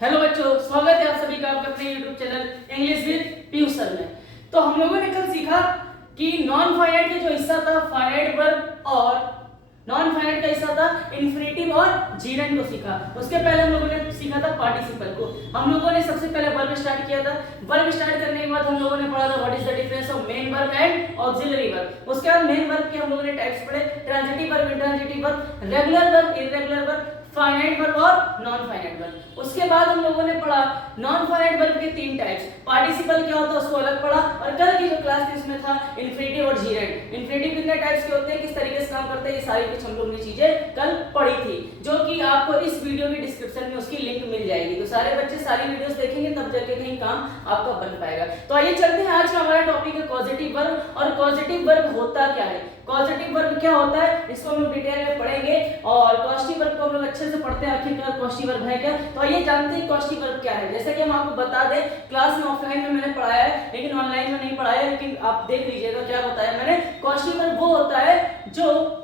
Hello बच्चों, स्वागत है आप सभी का आपके अपने YouTube channel English with Piyush sir में। तो हम लोगों ने कल सीखा कि नॉन फाइनाइट का जो हिस्सा था फाइनाइट वर्ब और नॉन फाइनाइट का हिस्सा था इंफिनिटिव और जीरेंड को सीखा। उसके पहले हम लोगों ने सीखा था पार्टिसिपल को। हम लोगों ने सबसे पहले वर्ब स्टार्ट किया था। वर्ब स्टार्ट करने के बाद हम लोगों ने पढ़ा था what is the difference of main verb and auxiliary verb. उसके बाद मेन वर्ब के हम लोगों ने टाइप्स पढ़े, transitive verb, intransitive verb, regular verb, irregular verb, finite verb और नॉन फाइनाइट वर्ब। उसके बाद हम लोगों ने पढ़ा नॉन फाइनाइट वर्ब के तीन टाइप्स। पार्टिसिपल क्या होता है उसको अलग पढ़ा, और कल की जो क्लास थी उसमें था इंफिनिटिव और जीरेंड। इंफिनिटिव कितने टाइप्स के होते हैं, किस तरीके से काम करते हैं, ये सारी कुछ हम लोग ने चीजें कल पढ़ी थी, जो कि आपको इस वीडियो की डिस्क्रिप्शन में उसकी लिंक मिल जाएगी। तो सारे बच्चे सारी वीडियोस देखेंगे तब जाके कहीं काम आपका बन पाएगा। तो आइए चलते हैं, आज का हमारा टॉपिक है पॉजिटिव वर्ब। और पॉजिटिव वर्ब होता क्या है, पॉजिटिव वर्ब क्या होता है, इसको हम लोग डिटेल में पढ़ेंगे। और पॉजिटिव वर्ब को हम लोग अच्छे से पढ़ते हैं, आखिरकार पॉजिटिव वर्ब है क्या। तो आइए जानते हैं पॉजिटिव वर्ब क्या है। जैसे कि हम आपको बता दें, क्लास में ऑफलाइन में मैंने पढ़ाया है लेकिन ऑनलाइन में नहीं पढ़ाया है, लेकिन आप देख लीजिएगा क्या बताया मैंने। पॉजिटिव वर्ब वो होता है जो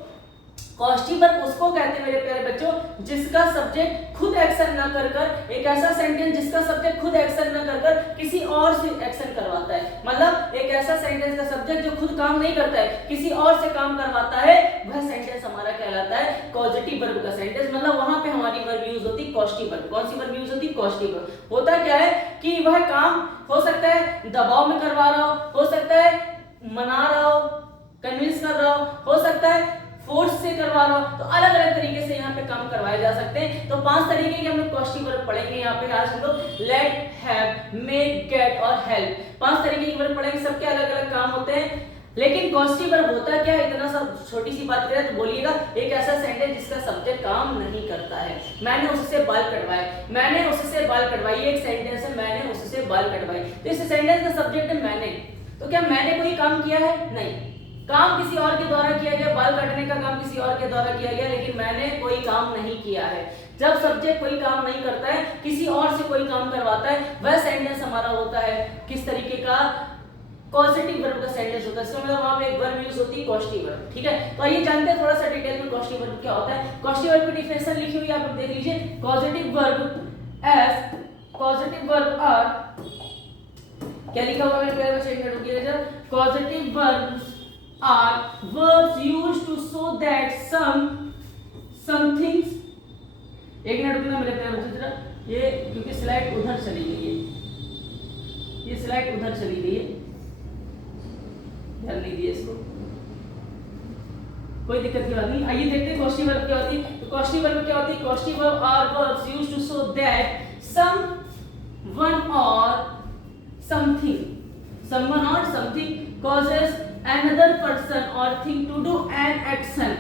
पॉजिटिव वर्ब उसको कहते हैं मेरे प्यारे बच्चों, जिसका सब्जेक्ट खुद एक्शन ना कर कर, एक ऐसा सेंटेंस जिसका सब्जेक्ट खुद एक्शन ना कर कर किसी और से एक्शन करवाता है। मतलब एक ऐसा सेंटेंस का सब्जेक्ट जो खुद काम नहीं करता है, किसी और से काम करवाता है, वह सेंटेंस हमारा कहलाता है पॉजिटिव वर्ब का सेंटेंस। मतलब वहां पे हमारी वर्ब यूज होती है पॉजिटिव वर्ब। कौन सी वर्ब यूज होती है, पॉजिटिव वर्ब। होता क्या है कि वह काम हो सकता है दबाव में करवा रहा हो सकता है मना रहा हो, कन्विंस कर रहा हो सकता है फोर्स से करवा रहा हो। तो अलग अलग तरीके से यहाँ पे काम करवाए जा सकते हैं। तो 5 तरीके के हम लोग पॉजिटिव वर्ब पढ़ेंगे यहाँ पे। आज हम लोग लेट, हैव, मेक, गेट और हेल्प, 5 तरीके के वर्ब पढ़ेंगे। सबके अलग अलग काम होते हैं। लेकिन पॉजिटिव वर्ब होता क्या है, इतना सा छोटी सी बात करें तो बोलिएगा, एक ऐसा सेंटेंस जिसका सब्जेक्ट काम नहीं करता है। मैंने उससे बाल कटवाए, मैंने उससे बाल कटवाई, एक सेंटेंस है मैंने उससे बाल कटवाई। तो इस सेंटेंस का सब्जेक्ट है मैंने। तो क्या मैंने कोई काम किया है, नहीं, काम किसी और के द्वारा किया गया, बाल काटने का काम किसी और के द्वारा किया गया, लेकिन मैंने कोई काम नहीं किया है। जब सब्जेक्ट कोई काम नहीं करता है, किसी और से कोई काम करवाता है, वह सेंटेंस हमारा होता है किस तरीके का, पॉजिटिव वर्ब का सेंटेंस होता है। इसका मतलब वहां पे एक वर्ब यूज होती है पॉजिटिव वर्ब। ठीक है, तो आइए जानते हैं थोड़ा सा डिटेल में पॉजिटिव वर्ब क्या होता है। पॉजिटिव वर्ब की डिफिनेशन लिखी हुई है, आप देख लीजिए। Positive verb as positive verb are, क्या लिखा हुआ है मेरे बच्चे, एक मिनट रुकिए। Positive verbs are verbs used to show that some things, एक मिनट रुकना मेरे प्यारे बच्चों जरा, ये क्योंकि स्लाइड उधर चली गई है, ये स्लाइड उधर चली गई है, ध्यान नहीं दिए इसको, कोई दिक्कत की बात नहीं। आइए देखते हैं पॉजिटिव वर्ब क्या होती है। तो पॉजिटिव वर्ब क्या होती है, positive verb are verbs used to show that someone or something, someone or something causes another person or thing to do an action.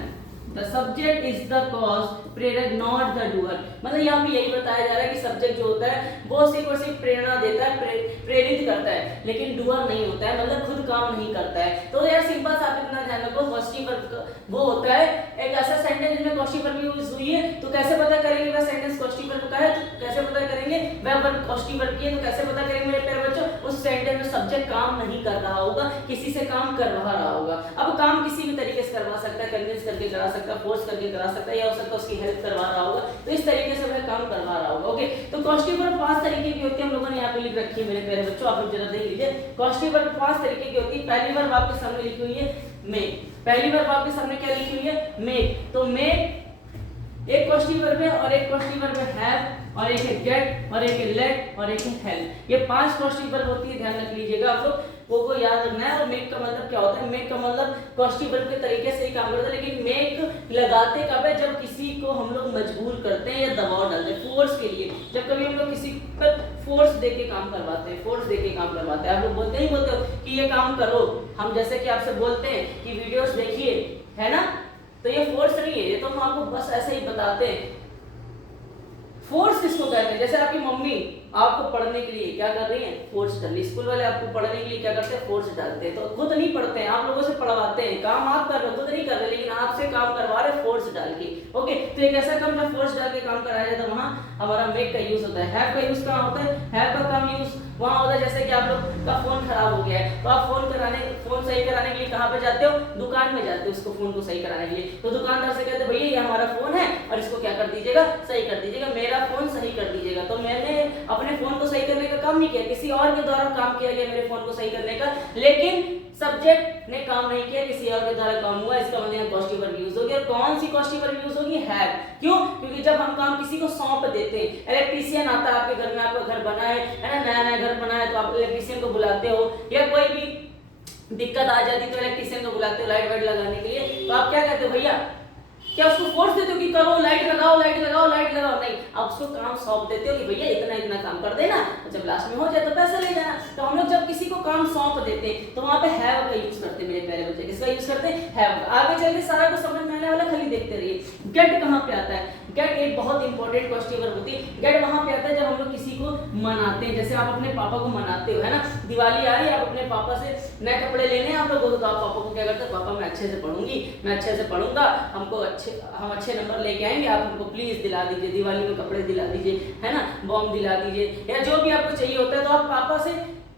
The subject is the cause, प्रेरक not the doer। मतलब यहाँ पे यही बताया जा रहा है कि सब्जेक्ट जो होता है वो सिर्फ और सिर्फ प्रेरणा देता है, प्रेरित करता है, लेकिन डूअर नहीं होता है, मतलब खुद काम नहीं करता है। तो यार सिंपल सा आप इतना ध्यान रखो, पॉजिटिव वर्ब वो होता है एक ऐसा सेंटेंस जिसमें पॉजिटिव वर्ब यूज हुई है। तो कैसे पता करेंगे वह सेंटेंस पॉजिटिव वर्ब का है, तो कैसे पता करेंगे वह वर्ब पॉजिटिव वर्ब की है, तो कैसे पता करेंगे मेरे प्यारे बच्चों, उस सेंटेंस में सब्जेक्ट काम नहीं कर रहा होगा, किसी से काम करवा रहा होगा। अब काम किसी भी तरीके से करवा सकता है, कन्विंस करके करा सकता है, फोर्स करके करा सकता है, या हो सकता है उसकी हेल्प करवा रहा होगा, तो इस तरीके से वह काम करवा रहा होगा। ओके, तो पॉजिटिव वर्ब 5 तरीके की होती है, हम लोगों ने यहाँ पे लिख रखी है मेरे प्यारे बच्चों, आप लोग जरा देख लीजिए। पॉजिटिव वर्ब 5 तरीके की होती है। पहली वर्ब आपके सामने लिखी हुई है मेक। पहली वर्ब आपके सामने क्या लिखी हुई है, मेक। तो मेक एक पॉजिटिव वर्ब है, और एक पॉजिटिव वर्ब है हैव, और एक है गेट, और एक है लेट, और एक है हेल्प। ये 5 पॉजिटिव वर्ब होती है, ध्यान रख लीजिएगा आप लोग, वो याद रखना है। और मेक का मतलब क्या होता है, मेक का मतलब पॉजिटिव वर्ब के तरीके से ही काम करता है, लेकिन मेक लगाते कब है, जब किसी को हम लोग मजबूर करते हैं या दबाव डालते हैं फोर्स के लिए। जब कभी हम लोग किसी पर फोर्स देके काम करवाते हैं, फोर्स देके काम करवाते हैं, आप लोग बोलते हो कि ये काम करो, हम जैसे कि आपसे बोलते हैं कि वीडियोस देखिए, है ना, तो ये फोर्स नहीं है, ये तो हम आपको बस ऐसे ही बताते हैं। फोर्स किसको कहते हैं, जैसे आपकी मम्मी आपको पढ़ने के लिए क्या कर रही है, फोर्स कर रही। स्कूल वाले आपको पढ़ने के लिए क्या करते हैं, फोर्स डालते हैं। तो खुद नहीं पढ़ते हैं, आप लोगों से पढ़वाते हैं, काम आप कर रहे हो, खुद नहीं कर रहे, लेकिन आपसे काम करवा रहे फोर्स डाल के। ओके, तो एक ऐसा काम जब फोर्स डाल के काम कराया जाता है, वहां हमारा मेक का यूज होता है। हैव का यूज कहाँ होता है, हैव का काम यूज वहां होता है जैसे कि आप लोग का फोन खराब हो गया है, तो आप फोन सही कराने के लिए कहाँ पे जाते हो, दुकान में जाते हो उसको फोन को सही कराने के लिए। तो दुकानदार से कहते भैया ये हमारा फोन है और इसको क्या कर दीजिएगा, सही कर दीजिएगा, मेरा फोन सही कर दीजिएगा। तो मैंने अपने फोन को सही करने का काम नहीं किया, किसी और के द्वारा काम किया गया मेरे फोन को सही करने का, लेकिन सब्जेक्ट ने काम नहीं किया, किसी और के द्वारा काम हुआ, इसका मतलब कॉस्टिव वर्ब यूज होगी। और कौन सी कॉस्टिव वर्ब यूज होगी? हैव। क्यों? क्योंकि जब हम काम किसी को सौंप देते हैं, इलेक्ट्रीशियन आता है आपके घर में, आपका घर बना है ना, नया नया घर बना है, तो आप इलेक्ट्रीशियन को बुलाते हो, या कोई भी दिक्कत आ जाती तो इलेक्ट्रीशियन को बुलाते हो लाइट वाइट लगाने के लिए, तो आप क्या कहते हो? भैया क्या उसको फोर्स देते हो कि करो, लाइट लगाओ, लाइट लगाओ, लाइट लगाओ? नहीं, आप उसको काम सौंप देते हो कि भैया इतना इतना काम कर देना, जब लास्ट में हो जाए तो पैसा ले जाना। तो हम लोग जब किसी को काम सौंप देते हैं तो वहां पे हैव का यूज करते हैं मेरे प्यारे बच्चे। किसका यूज करते हैं? हैव। आगे चल के सारा कुछ समझ में आने वाला, खाली देखते रहिए। गेट कहां पे आता है? गेट एक बहुत इंपॉर्टेंट क्वेश्चन वर्ब होती है। गेट वहां पे आता है जब हम लोग किसी को मनाते हैं, जैसे आप अपने पापा को मनाते हो, है ना, दिवाली आ रही है, आप अपने पापा से नए कपड़े लेने हैं आप लोगों को, तो आप पापा को क्या करते हैं? पापा मैं अच्छे से पढ़ूंगी, मैं अच्छे से पढ़ूंगा, हम अच्छे नंबर लेके आएंगे, आप हमको प्लीज दिला दीजिए, दिवाली में कपड़े दिला दीजिए, है ना, बॉम्ब दिला दीजिए, या जो भी आपको चाहिए होता है। तो आप पापा से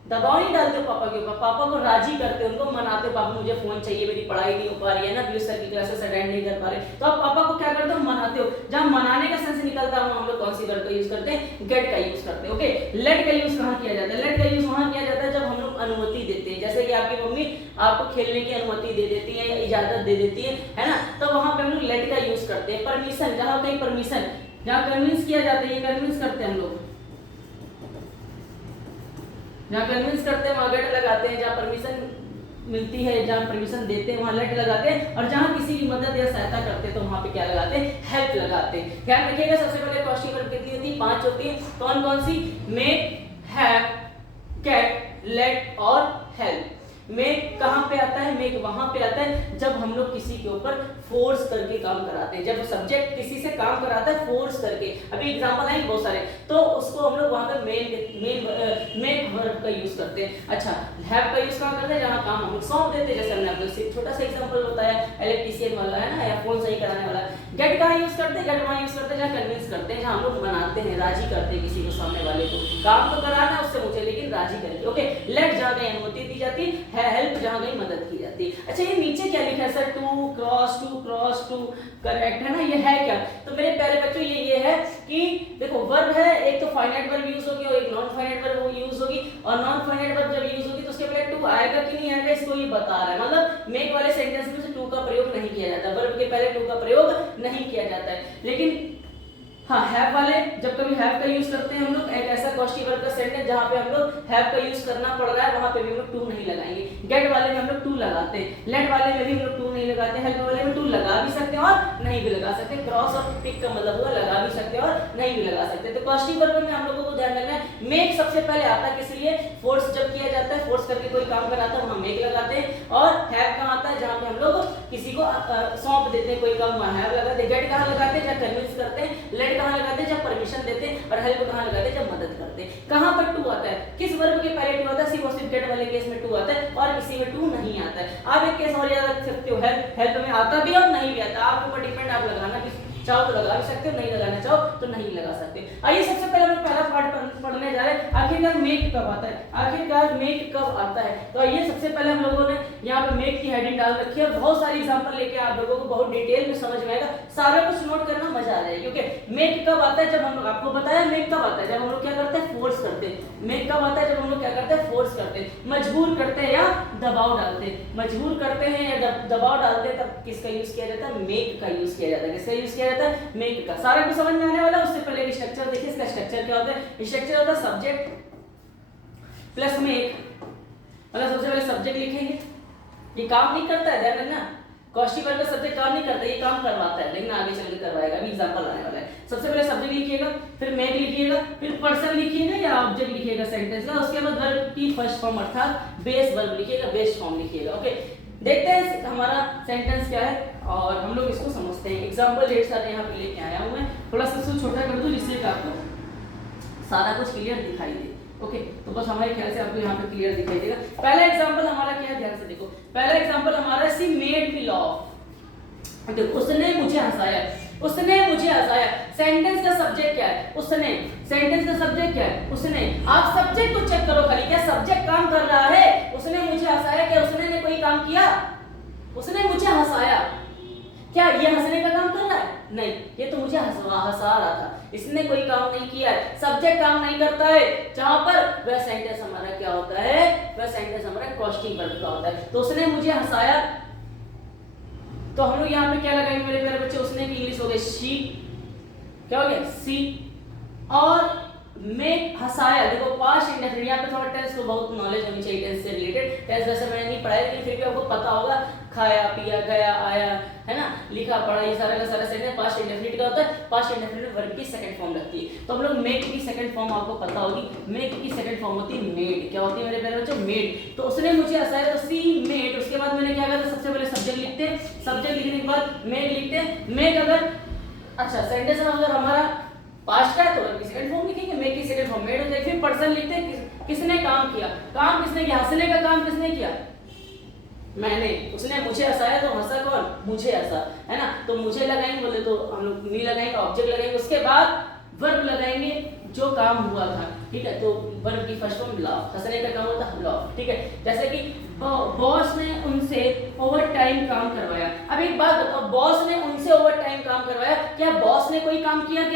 दबाव नहीं डालते हो पापा के ऊपर, पापा को राजी करते हो, उनको मनाते हो, पापा मुझे फोन चाहिए, मेरी पढ़ाई नहीं हो पा रही है ना, 20 साल की क्लासेस अटेंड नहीं कर पा रहे, तो आप पापा को क्या करते हो? मनाते हो। जहां मनाने का सेंस निकलता है हम लोग कौन सी वर्ब का यूज करते हैं? गेट का यूज करते हैं। ओके, लेट का यूज कहां किया जाता है? लेट का यूज वहां किया जाता है जब हम लोग अनुमति देते हैं, जैसे कि आपकी मम्मी आपको खेलने की अनुमति दे देती है या इजाजत दे देती है ना, तो वहां पे हम लोग लेट का यूज करते हैं। परमिशन, जहां कहीं परमिशन, जहां कन्विंस किया जाता है, ये कन्विंस करते हैं हम लोग, जहां कन्विंस करते हैं वहां गेट लगाते हैं, जहां परमिशन मिलती है, जहां परमिशन देते हैं वहां लेट लगाते हैं, और जहां किसी की मदद या सहायता करते हैं तो वहां पे क्या लगाते हैं? हेल्प लगाते हैं। ध्यान रखिएगा, सबसे पहले क्वेश्चन वर्ब कितनी होती है? 5 होती है। कौन कौन सी? मेक, हैव, गेट, लेट और हेल्प। मेक कहां पे आता है? मेक वहां पे आता है जब हम लोग किसी के ऊपर फोर्स करके काम कराते हैं, जब सब्जेक्ट किसी से काम कराता है फोर्स करके। अभी एग्जांपल है बहुत सारे, तो उसको हम लोग वहां पे मेक वर्ब का यूज करते हैं। अच्छा, हैव का यूज कहां करते हैं? जहां काम हम लोग सौंप देते हैं, जैसे हमने आपको छोटा सा एग्जांपल बताया, इलेक्ट्रीशियन वाला, है ना, या फोन सही कराने वाला। गेट कहां यूज करते हैं? गेट वहां यूज करते हैं जहां कन्विंस करते हैं, जहां हम लोग मनाते हैं, राजी करते हैं किसी को, सामने वाले को काम तो कराना है उससे मुझे, लेकिन राजी करके। ओके, लेट जहां कहीं अनुमति दी जाती है, हेल्प जहां कहीं मदद की जाती है। अच्छा, ये नीचे क्या लिखा है sir? Two cross two, correct है ना, ये है क्या? तो मेरे प्यारे बच्चों ये है कि देखो वर्ब है, एक तो फाइनाइट वर्ब यूज होगी और एक नॉन फाइनाइट वर्ब यूज होगी, और नॉन फाइनाइट वर्ब जब यूज होगी तो उसके पहले टू आएगा कि नहीं आएगा, इसको ये बता रहा है। मतलब मेक वाले सेंटेंस में से टू का प्रयोग नहीं किया जाता, वर्ब के पहले टू का प्रयोग नहीं किया जाता है। लेकिन हाँ, हैव वाले जब कभी हैव का यूज करते हैं हम लोग, एक ऐसा क्वेश्चन वर्ब का सेंटेंस जहां पे हम लोग हैव का यूज करना पड़ रहा है, वहां पे भी हम लोग टू नहीं लगाएंगे। गेट वाले में हम लोग टू लगाते हैं, लेट वाले में भी हम लोग टू नहीं लगाते, हेल्प वाले में टू लगा भी सकते हैं और नहीं भी लगा सकते। क्रॉस और पिक का मतलब हुआ लगा भी सकते हैं और नहीं भी लगा सकते। तो क्वेश्चन वर्ब में हम लोगों को ध्यान रखना है, मेक सबसे पहले आता है किस लिए? फोर्स जब किया जाता है, फोर्स करके कोई काम कराता है वहां मेक लगाते हैं। और हैव कहां आता है? जहां पे हम लोग किसी को सौंप देते हैं कोई काम, वहां हैव लगाते हैं। गेट कहां लगाते हैं? जब कन्विंस करते हैं। लेट कहां लगाते हैं? जब परमिशन देते हैं। और हेल्प कहां लगाते हैं? जब मदद करते हैं। कहां पर टू आता है? किस वर्ब के पहले टू आता है? सिर्फ और सिर्फ गेट वाले केस में टू आता है और किसी में टू नहीं आता है। आप एक केस और याद रख सकते हो, हेल्प में आता भी और नहीं भी आता, आपके ऊपर डिपेंड, आप लगाना भी चाहो तो लगा भी सकते हो, नहीं लगाना चाहो तो नहीं लगा सकते। आइए सबसे पहले हम लोग पहला पार्ट पढ़ने जा रहे हैं, आखिरकार मेक कब आता है? आखिरकार मेक कब आता है? तो आइए सबसे पहले हम लोगों ने यहाँ पे मेक की हेडिंग डाल रखी है और बहुत सारी एग्जांपल लेके आप लोगों को बहुत डिटेल में समझ में आएगा, सारा कुछ नोट करना मजा आ जाएगा। क्योंकि मेक कब आता है? जब हम लोग, आपको बताया मेक कब आता है, जब हम लोग क्या करते हैं? फोर्स करते हैं। मेक कब आता है? जब हम लोग क्या करते हैं? फोर्स करते हैं, मजबूर करते हैं या दबाव डालते हैं। मजबूर करते हैं या दबाव डालते हैं, तब किसका यूज किया जाता है? मेक का यूज किया जाता है। किसका यूज किया जाता है? मेक का। सारा कुछ समझ में आने वाला है। उससे पहले स्ट्रक्चर देखिए, इसका स्ट्रक्चर क्या होता है? स्ट्रक्चर होता है सब्जेक्ट प्लस मेक, मतलब सबसे पहले सब्जेक्ट लिखेंगे, ये काम नहीं करता है, ध्यान रखना, क्वेश्चन वर्ब का सब्जेक्ट काम नहीं करता, ये काम करवाता है, लेकिन आगे चल के करवाएगा, अभी एग्जांपल आने वाला है। सबसे पहले सब्जेक्ट लिखिएगा, फिर मेक लिखिएगा, फिर पर्सन लिखिएगा या ऑब्जेक्ट लिखिएगा सेंटेंस का, उसके बाद वर्ब की फर्स्ट फॉर्म अर्थात बेस वर्ब लिखिएगा, बेस फॉर्म लिखिएगा। ओके, देखते हैं हमारा सेंटेंस क्या है और हम लोग इसको समझते हैं। एग्जांपल ढेर सारे यहाँ पे लेके आया हूँ मैं, थोड़ा सा इसको छोटा कर दूं जिससे कि आपको सारा कुछ क्लियर दिखाई दे। ओके, तो बस हमारे ख्याल से आपको यहाँ पे क्लियर दिखाई देगा। पहला एग्जांपल हमारा क्या है, ध्यान से देखो। पहला एग्जांपल हमारा सी मेड मी लाफ, देखो उसने मुझे हंसाया, उसने मुझे हंसाया। सेंटेंस का सब्जेक्ट क्या है? उसने। सेंटेंस का सब्जेक्ट क्या है? उसने। आप सब्जेक्ट को चेक करो खाली, क्या सब्जेक्ट काम कर रहा है? उसने मुझे हंसाया, क्या उसने ने कोई काम किया? उसने मुझे हंसाया, क्या ये हंसने का काम कर रहा है? नहीं, ये तो मुझे हंसा रहा था। इसने कोई काम नहीं किया है, सब्जेक्ट काम नहीं करता है, जहां पर वह सेंटेंस हमारा क्या होता है, वह सेंटेंस हमारा कॉस्टिंग वर्ब का होता है। तो उसने मुझे हंसाया, तो हम लोग यहाँ पे क्या लगाएंगे मेरे प्यारे बच्चे, उसने की इंग्लिश हो गई शी, क्या हो गया सी, और मैं हंसाया, देखो पास्ट इंडेफिनिट, यहाँ पे थोड़ा टेंस को बहुत नॉलेज होनी चाहिए टेंस से रिलेटेड। टेंस वैसे मैंने नहीं पढ़ा है लेकिन फिर भी आपको पता होगा, खाया पिया गया आया, है ना, लिखा पढ़ा, ये सारा का सारा सेंटेंस पास्ट इंडेफिनिट का होता है। पास्ट इंडेफिनिट वर्ब की सेकंड फॉर्म लगती है। तो हम लोग मेक की सेकंड फॉर्म आपको पता होगी, मेक की सेकंड फॉर्म होती है मेड। क्या होती है मेरे प्यारे बच्चों, मेड। तो उसने मुझे हंसाया, तो सी मेड, उसके बाद मैंने क्या करा, सबसे पहले सब्जेक्ट लिखते हैं, सब्जेक्ट लिखने के बाद मेड लिखते हैं। मेक अगर अच्छा सेंटेंस अगर हमारा पास्ट का है तो वर्ब की सेकंड फॉर्म लिखेंगे, मेक की सेकंड फॉर्म मेड हो जाएगी। फिर पर्सन लिखते हैं, किसने काम किया, काम किसने किया, हंसने का काम किसने किया, मैंने। उसने मुझे हंसाया तो हंसा कौन, मुझे हंसा, है ना। तो मुझे लगाएंगे, बोले तो हम लोग मी लगाएंगे, ऑब्जेक्ट लगाएंगे, उसके बाद वर्ब लगाएंगे जो काम हुआ था, ठीक है। तो वर्ब की फर्स्ट फॉर्म लव, हंसने का काम होता है लव, ठीक है। जैसे कि बॉस ने उनसे ओवर टाइम काम करवाया। अब एक बात बताओ, बॉस ने उनसे ओवर टाइम काम करवाया, क्या बॉस ने कोई काम किया,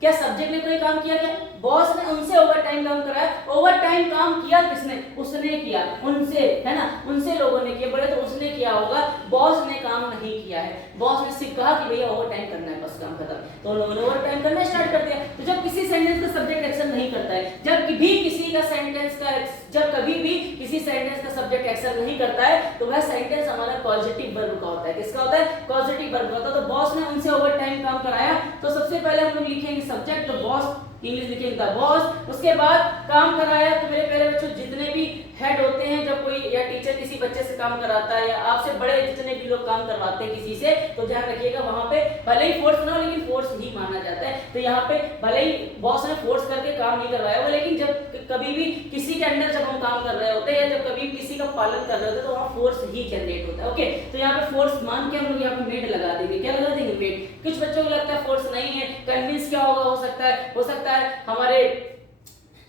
क्या सब्जेक्ट ने कोई काम किया, क्या बॉस ने उनसे ओवर टाइम काम कराया। ओवर टाइम काम किया किसने, उसने किया, उनसे, है ना, उनसे लोगों ने किया, बोले तो उसने किया होगा, बॉस ने काम नहीं किया है। बॉस ने सिर्फ कहा कि भैया ओवर टाइम करना है, बस काम खत्म। तो लोगों ने ओवर टाइम करना स्टार्ट कर दिया। तो जब किसी सेंटेंस का सब्जेक्ट एक्शन नहीं करता है, जब भी किसी का सेंटेंस का, जब कभी भी किसी सेंटेंस का सब्जेक्ट एक्शन नहीं करता है, तो वह सेंटेंस हमारा पॉजिटिव वर्ब का होता है। किसका होता है, पॉजिटिव वर्ब का होता है। तो बॉस ने उनसे ओवर टाइम काम कराया, तो सबसे पहले हम लोग लिखेंगे सब्जेक्ट, तो बॉस इंग्लिश लिखेंगे द बॉस। उसके बाद काम कराया, तो मेरे प्यारे बच्चों जितने भी हेड होते हैं, जब कोई या टीचर किसी बच्चे से काम कराता है या आपसे बड़े जितने भी लोग काम करवाते हैं किसी से, तो ध्यान रखिएगा वहां पे भले ही फोर्स ना हो लेकिन फोर्स ही माना जाता है। तो यहाँ पे भले ही बॉस ने फोर्स करके काम नहीं करवाया हुआ, लेकिन जब कभी भी किसी के अंडर जब हम काम कर रहे होते हैं या जब कभी किसी का पालन कर रहे होते हैं, तो वहाँ फोर्स ही जनरेट होता है। ओके, तो यहाँ पे फोर्स मान के हम लोग यहाँ पे मेड लगा देंगे। क्या लगा देंगे, मेड। कुछ बच्चों को लगता है फोर्स नहीं है, कन्विंस क्या होगा, हो सकता है हमारे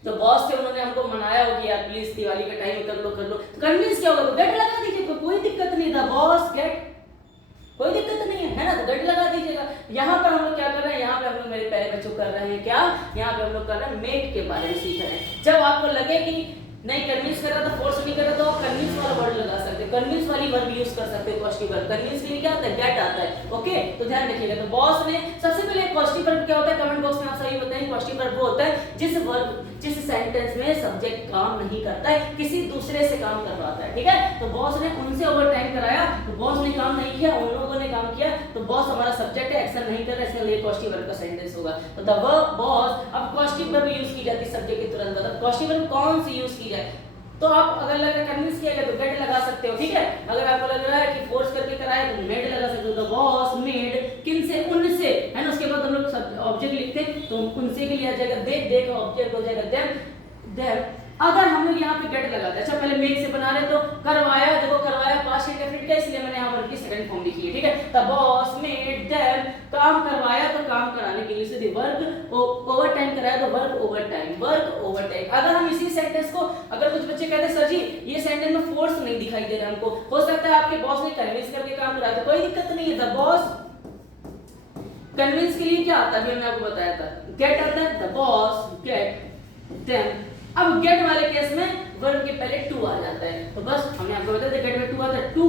जो बॉस थे उन्होंने हमको मनाया हो कि यार प्लीज दिवाली का टाइम कर लो, तो कन्विंस क्या होगा, तो गेट लगा दीजिए, कोई दिक्कत नहीं था, बॉस गेट, कोई दिक्कत नहीं है ना, तो गेट लगा दीजिएगा। यहाँ पर हम लोग क्या कर रहे हैं, यहाँ पे हम लोग मेरे प्यारे बच्चों कर रहे हैं क्या, यहाँ पे हम लोग कर रहे हैं मेक के बारे में सीख रहे हैं। जब आपको लगे कि नहीं कन्विंस कर रहा था, फोर्स नहीं कर रहा, तो आप कन्विंस वाला वर्ड लगा सकते हैं, कन्विंस वाली वर्ब यूज कर सकते हो, पॉजिटिव वर्ब। कन्विंस के लिए क्या आता है, गेट आता है। ओके, तो ध्यान रखिएगा। तो बॉस ने सबसे पहले पॉजिटिव वर्ब क्या होता है, कमेंट बॉक्स में आप सही बताएं। पॉजिटिव वर्ब वो होता है जिस सेंटेंस में सब्जेक्ट काम नहीं करता है, किसी दूसरे से काम करवाता है, ठीक है। तो बॉस ने उनसे ओवर टाइम कराया, तो बॉस ने काम नहीं किया, उन लोगों ने काम किया, तो बॉस हमारा सब्जेक्ट है, एक्शन नहीं कर रहा है, इसलिए पॉजिटिव वर्ब का सेंटेंस होगा। तो द बॉस, अब पॉजिटिव वर्ब यूज की जाती है सब्जेक्ट के तुरंत बाद। पॉजिटिव वर्ब कौन सी यूज की जाए, तो आप अगर लग रहा है कन्विंस किया गया तो गेट लगा सकते हो, ठीक है। अगर आपको लग रहा है कि फोर्स करके कराया तो मेड लगा सकते हो। तो बॉस मेड, किन से, उनसे, है ना। उसके बाद हम लोग ऑब्जेक्ट लिखते हैं, तो उनसे के लिए आ जाएगा दे का ऑब्जेक्ट हो जाएगा देम। अगर हम लोग यहाँ पे गेट लगाते हैं, अच्छा पहले मेक से बना रहे तो करवाया, देखो करवाया पास्ट इंडेफिनिट का, इसलिए मैंने यहाँ वर्ब की सेकंड फॉर्म लिखी है, ठीक है। द बॉस मेड देम, काम करवाया तो काम कराने के लिए से वर्क, ओवर टाइम कराया तो work over time, work over time. अगर हम इसी सेंटेंस को, अगर कुछ बच्चे कहते हैं सर जी ये सेंटेंस में फोर्स नहीं दिखाई दे रहा हमको, हो सकता है आपके बॉस ने कन्विंस करके काम कराया, तो कोई दिक्कत नहीं है। द बॉस कन्विंस के लिए क्या आता है, अभी मैंने आपको बताया था, गेट आता है। The boss get them. अब गेट वाले केस में वर्ब के पहले टू आ जाता है, तो बस हमने आपको बताया था गेट में टू आता है, टू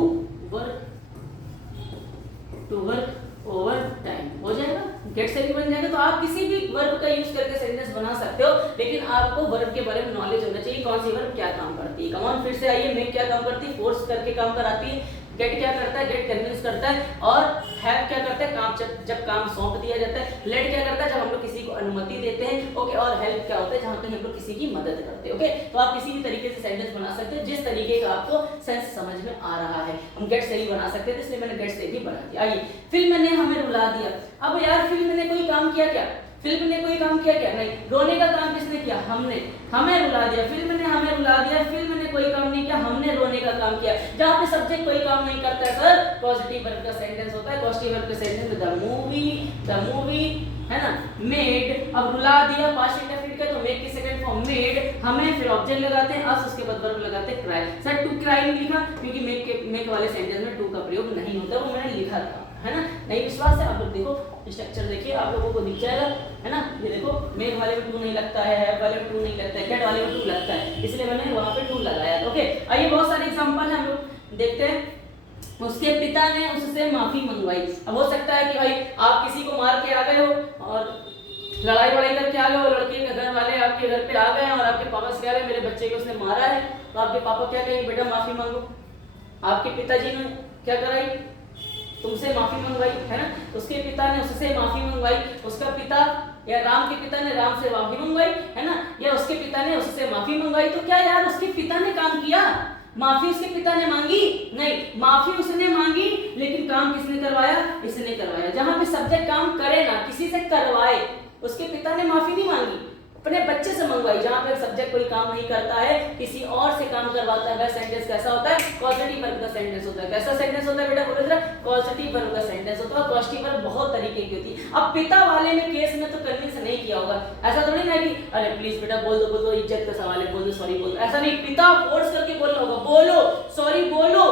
वर्क ओवर टाइम हो जाएगा, गेट से भी बन जाएगा। तो आप किसी भी वर्ब का यूज करके सेंटेंस बना सकते हो, लेकिन आपको वर्ब के बारे में नॉलेज होना चाहिए, कौन सी वर्ब क्या काम करती है। कम ऑन, फिर से आइए, मेक क्या काम करती है, फोर्स करके काम कराती है, गेट क्या करता है, गेट कन्विंस करता है, और हैव क्या करता है, काम जब काम सौंप दिया जाता है, लेट क्या करता है जब हम लोग किसी को अनुमति देते हैं, ओके, और हेल्प क्या होता है जहां पे हम लोग किसी की मदद करते हैं, ओके। तो आप किसी भी तरीके से सेंटेंस बना सकते हो जिस तरीके का आपको सेंस समझ में आ रहा है। हम गेट से ही बना सकते थे, इसलिए मैंने गेट से ही बना दिया। आइए, फिल्म ने हमें रुला दिया। अब यार फिल्म ने कोई काम किया क्या, फिल्म ने कोई काम किया क्या, नहीं। रोने का काम किसने किया, हमने, हमें रुला दिया। फिल्म ने हमें रुला दिया, फिल्म ने कोई काम नहीं किया, हमने रोने का काम किया। जहां पे सब्जेक्ट कोई काम नहीं करता है सर, पॉजिटिव वर्ब का सेंटेंस होता है। पॉजिटिव वर्ब का सेंटेंस द मूवी, है ना, मेड। अब रुला दिया पास्ट इंडेफिनिट का, तो मेक की सेकंड फॉर्म मेड, हमें, फिर ऑब्जेक्ट लगाते हैं अस, उसके बाद वर्ब लगाते हैं क्राई। सर टू क्राई नहीं लिखा क्योंकि मेक वाले सेंटेंस में टू का प्रयोग नहीं होता, वो मैंने लिखा था, है ना, नहीं विश्वास है आप लोग देखो स्ट्रक्चर देखिए, आप लोगों को दिख जाएगा, है ना। ये देखो मेघ वाले में टू नहीं लगता है, हैव वाले में टू नहीं लगता है, गेट वाले में टू लगता है, इसलिए मैंने वहाँ पे टू लगाया। ओके, आइए बहुत सारे एग्जांपल हम लोग देखते हैं। उसके पिता ने उससे माफी मंगवाई। अब हो सकता है कि भाई आप किसी को मार के आ गए हो और लड़ाई वड़ाई करके आ गए हो, लड़के के घर वाले आपके घर पे आ गए और आपके पापा से कह रहे हैं मेरे बच्चे को उसने मारा है, तो आपके पापा क्या कहेंगे, बेटा माफी मांगो। आपके पिताजी ने क्या कराई, तुमसे माफी मंगवाई, है ना। उसके पिता ने उससे माफी मंगवाई, उसका पिता या राम के पिता ने राम से माफी मंगवाई, है ना, या उसके पिता ने उससे माफी मंगवाई। तो क्या यार उसके पिता ने काम किया, माफी उसके पिता ने मांगी नहीं, माफी उसने मांगी लेकिन काम किसने करवाया, इसने करवाया। जहां पे सब्जेक्ट काम करे ना, किसी से करवाए, उसके पिता ने माफी नहीं मांगी, अपने बच्चे से मंगवाई। जहां पे सब्जेक्ट कोई काम नहीं करता है, किसी और से काम करवाता है, वह सेंटेंस कैसा होता है, कॉजेटिव वर्ब का सेंटेंस होता है। कैसा सेंटेंस होता है बेटा, बोलो जरा, कॉजेटिव वर्ब का सेंटेंस होता है। कॉजेटिव वर्ब बहुत तरीके की होती है। अब पिता वाले में केस में तो कन्विंस नहीं किया होगा, ऐसा थोड़ी ना कि अरे प्लीज बेटा बोल दो, इज्जत का सवाल है, बोल दो, सॉरी बोल दो, ऐसा नहीं। पिता फोर्स करके बोलना होगा, बोलो सॉरी बोलो,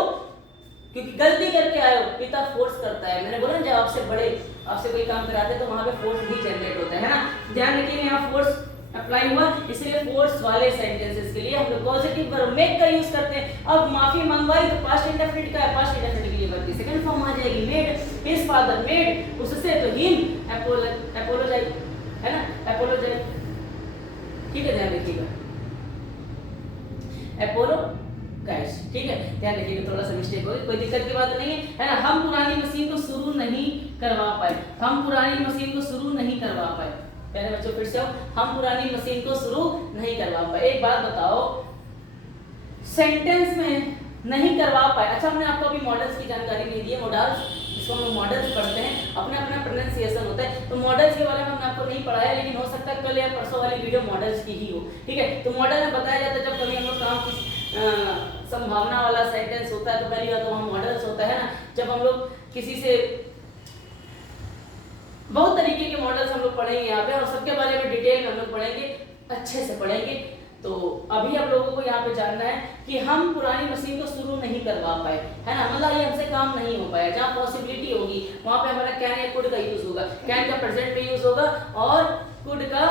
क्योंकि गलती करके आए हो, पिता फोर्स करता है। मैंने बोला जब आपसे बड़े आपसे कोई काम कराते हैं तो वहां पे फोर्स भी जनरेट होता है ना। ध्यान रखिए यहाँ फोर्स अप्लाई हुआ, इसलिए फोर्स वाले सेंटेंसेस के लिए हम लोग पॉजिटिव वर्ब मेक का यूज करते हैं। अब माफी मंगवाई तो पास्ट इंडेफिनिट का है, पास्ट इंडेफिनिट के लिए वर्ब की सेकंड फॉर्म आ जाएगी मेड, हिज फादर मेड, उससे तो हिम अपोलोजाइज, है ना, अपोलोजाइज, ठीक है, ध्यान रखिएगा, अपोलो गाइस, ठीक है, ध्यान रखिएगा, थोड़ा सा मिस्टेक हो गई, कोई दिक्कत की बात नहीं है ना। हम पुरानी मशीन को शुरू नहीं करवा पाए, हम पुरानी मशीन को शुरू नहीं करवा पाए। पहले बच्चों फिर से हम पुरानी मशीन को शुरू नहीं करवा पाए। एक बात बताओ, सेंटेंस में नहीं करवा पाए। अच्छा, हमने आपको अभी मॉडल्स की जानकारी नहीं दी है। मॉडल्स, जिसको हम मॉडल्स पढ़ते हैं, अपना अपना प्रोनाउंसिएशन होता है, तो मॉडल्स के बारे में हमने आपको नहीं पढ़ाया, लेकिन हो सकता है कल या परसों वाली वीडियो मॉडल्स की ही हो, ठीक है। तो मॉडल में बताया जाता है जब कभी हम लोग काम की संभावना वाला सेंटेंस होता है तो पहली बात तो वहाँ मॉडल्स होता है ना। जब हम लोग किसी से, बहुत तरीके के मॉडल्स हम लोग पढ़ेंगे यहाँ पे, और सबके बारे में डिटेल में हम लोग पढ़ेंगे, अच्छे से पढ़ेंगे। तो अभी आप लोगों को यहाँ पे जानना है कि हम पुरानी मशीन को शुरू नहीं करवा पाए, है ना, मतलब ये हमसे काम नहीं हो पाया। जहाँ पॉसिबिलिटी होगी वहाँ पे हमारा कैन या कुड का यूज होगा, कैन का प्रेजेंट में यूज होगा और कुड का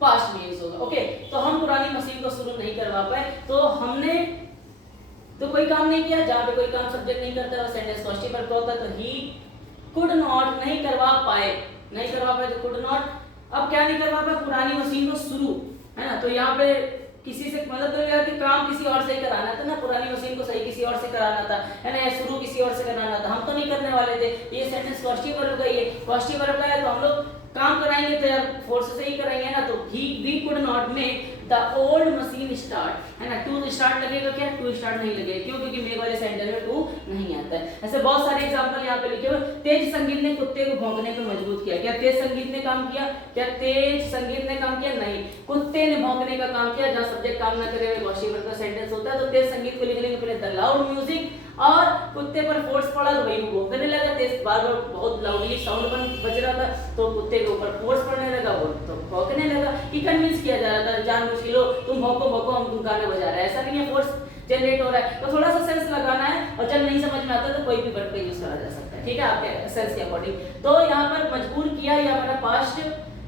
पास्ट में यूज होगा। ओके, तो हम पुरानी मशीन को शुरू नहीं करवा पाए, तो हमने तो कोई काम नहीं किया। जहाँ पे कोई काम सब्जेक्ट नहीं करता है सेंटेंस पॉजिटिव वर्ब का होता है, तो ही कुड नॉट, नहीं करवा पाए, नहीं करवा पाए तो कुड नॉट। अब क्या नहीं करवा पाए, पुरानी मशीन को शुरू, है ना, तो यहाँ पे किसी से मतलब तो यार कि काम किसी और से ही कराना था ना, पुरानी मशीन को सही किसी और से कराना था, है ना, या शुरू किसी और से कराना था, हम तो नहीं करने वाले थे। ये सेंटेंस पॉजिटिव वर्ब का ही है, पॉजिटिव वर्ब का है तो हम लोग काम कराएंगे तो यार फोर्स से ही कराएंगे ना। तो we could not make the old machine start, है ना, टू स्टार्ट लगेगा क्या, टू स्टार्ट नहीं लगेगा, क्यों, क्योंकि मेघ वाले सेंटेंस में टू नहीं आता है। ऐसे बहुत सारे एग्जांपल यहाँ पे लिखे हुए। तेज संगीत ने कुत्ते को भौंकने पर मजबूर किया। क्या तेज संगीत ने काम किया, क्या तेज संगीत ने काम किया, नहीं, कुत्ते ने भौंकने का काम किया। जहाँ सब्जेक्ट काम न करे हुए पॉजिटिव वर्ब का सेंटेंस होता है, तो तेज संगीत को लिखने के पहले द लाउड म्यूजिक, और कुत्ते पर फोर्स पड़ा तो वही वो भौंकने लगा, तेज बार बार बहुत लाउडली साउंड बज रहा था तो कुत्ते के ऊपर फोर्स पड़ने लगा, वो तो भौंकने लगा। कि कन्विंस किया जा रहा था जानबूझ के, लो तुम भौंको भौंको, हम तुम गाना बजा रहे हैं, ऐसा नहीं है, फोर्स जनरेट हो रहा है। तो थोड़ा सा सेंस लगाना है, और जब नहीं समझ में आता तो कोई भी वर्ड का यूज करा जा सकता है, ठीक है, आपके सेंस के अकॉर्डिंग। तो यहाँ पर मजबूर किया, ये हमारा पास्ट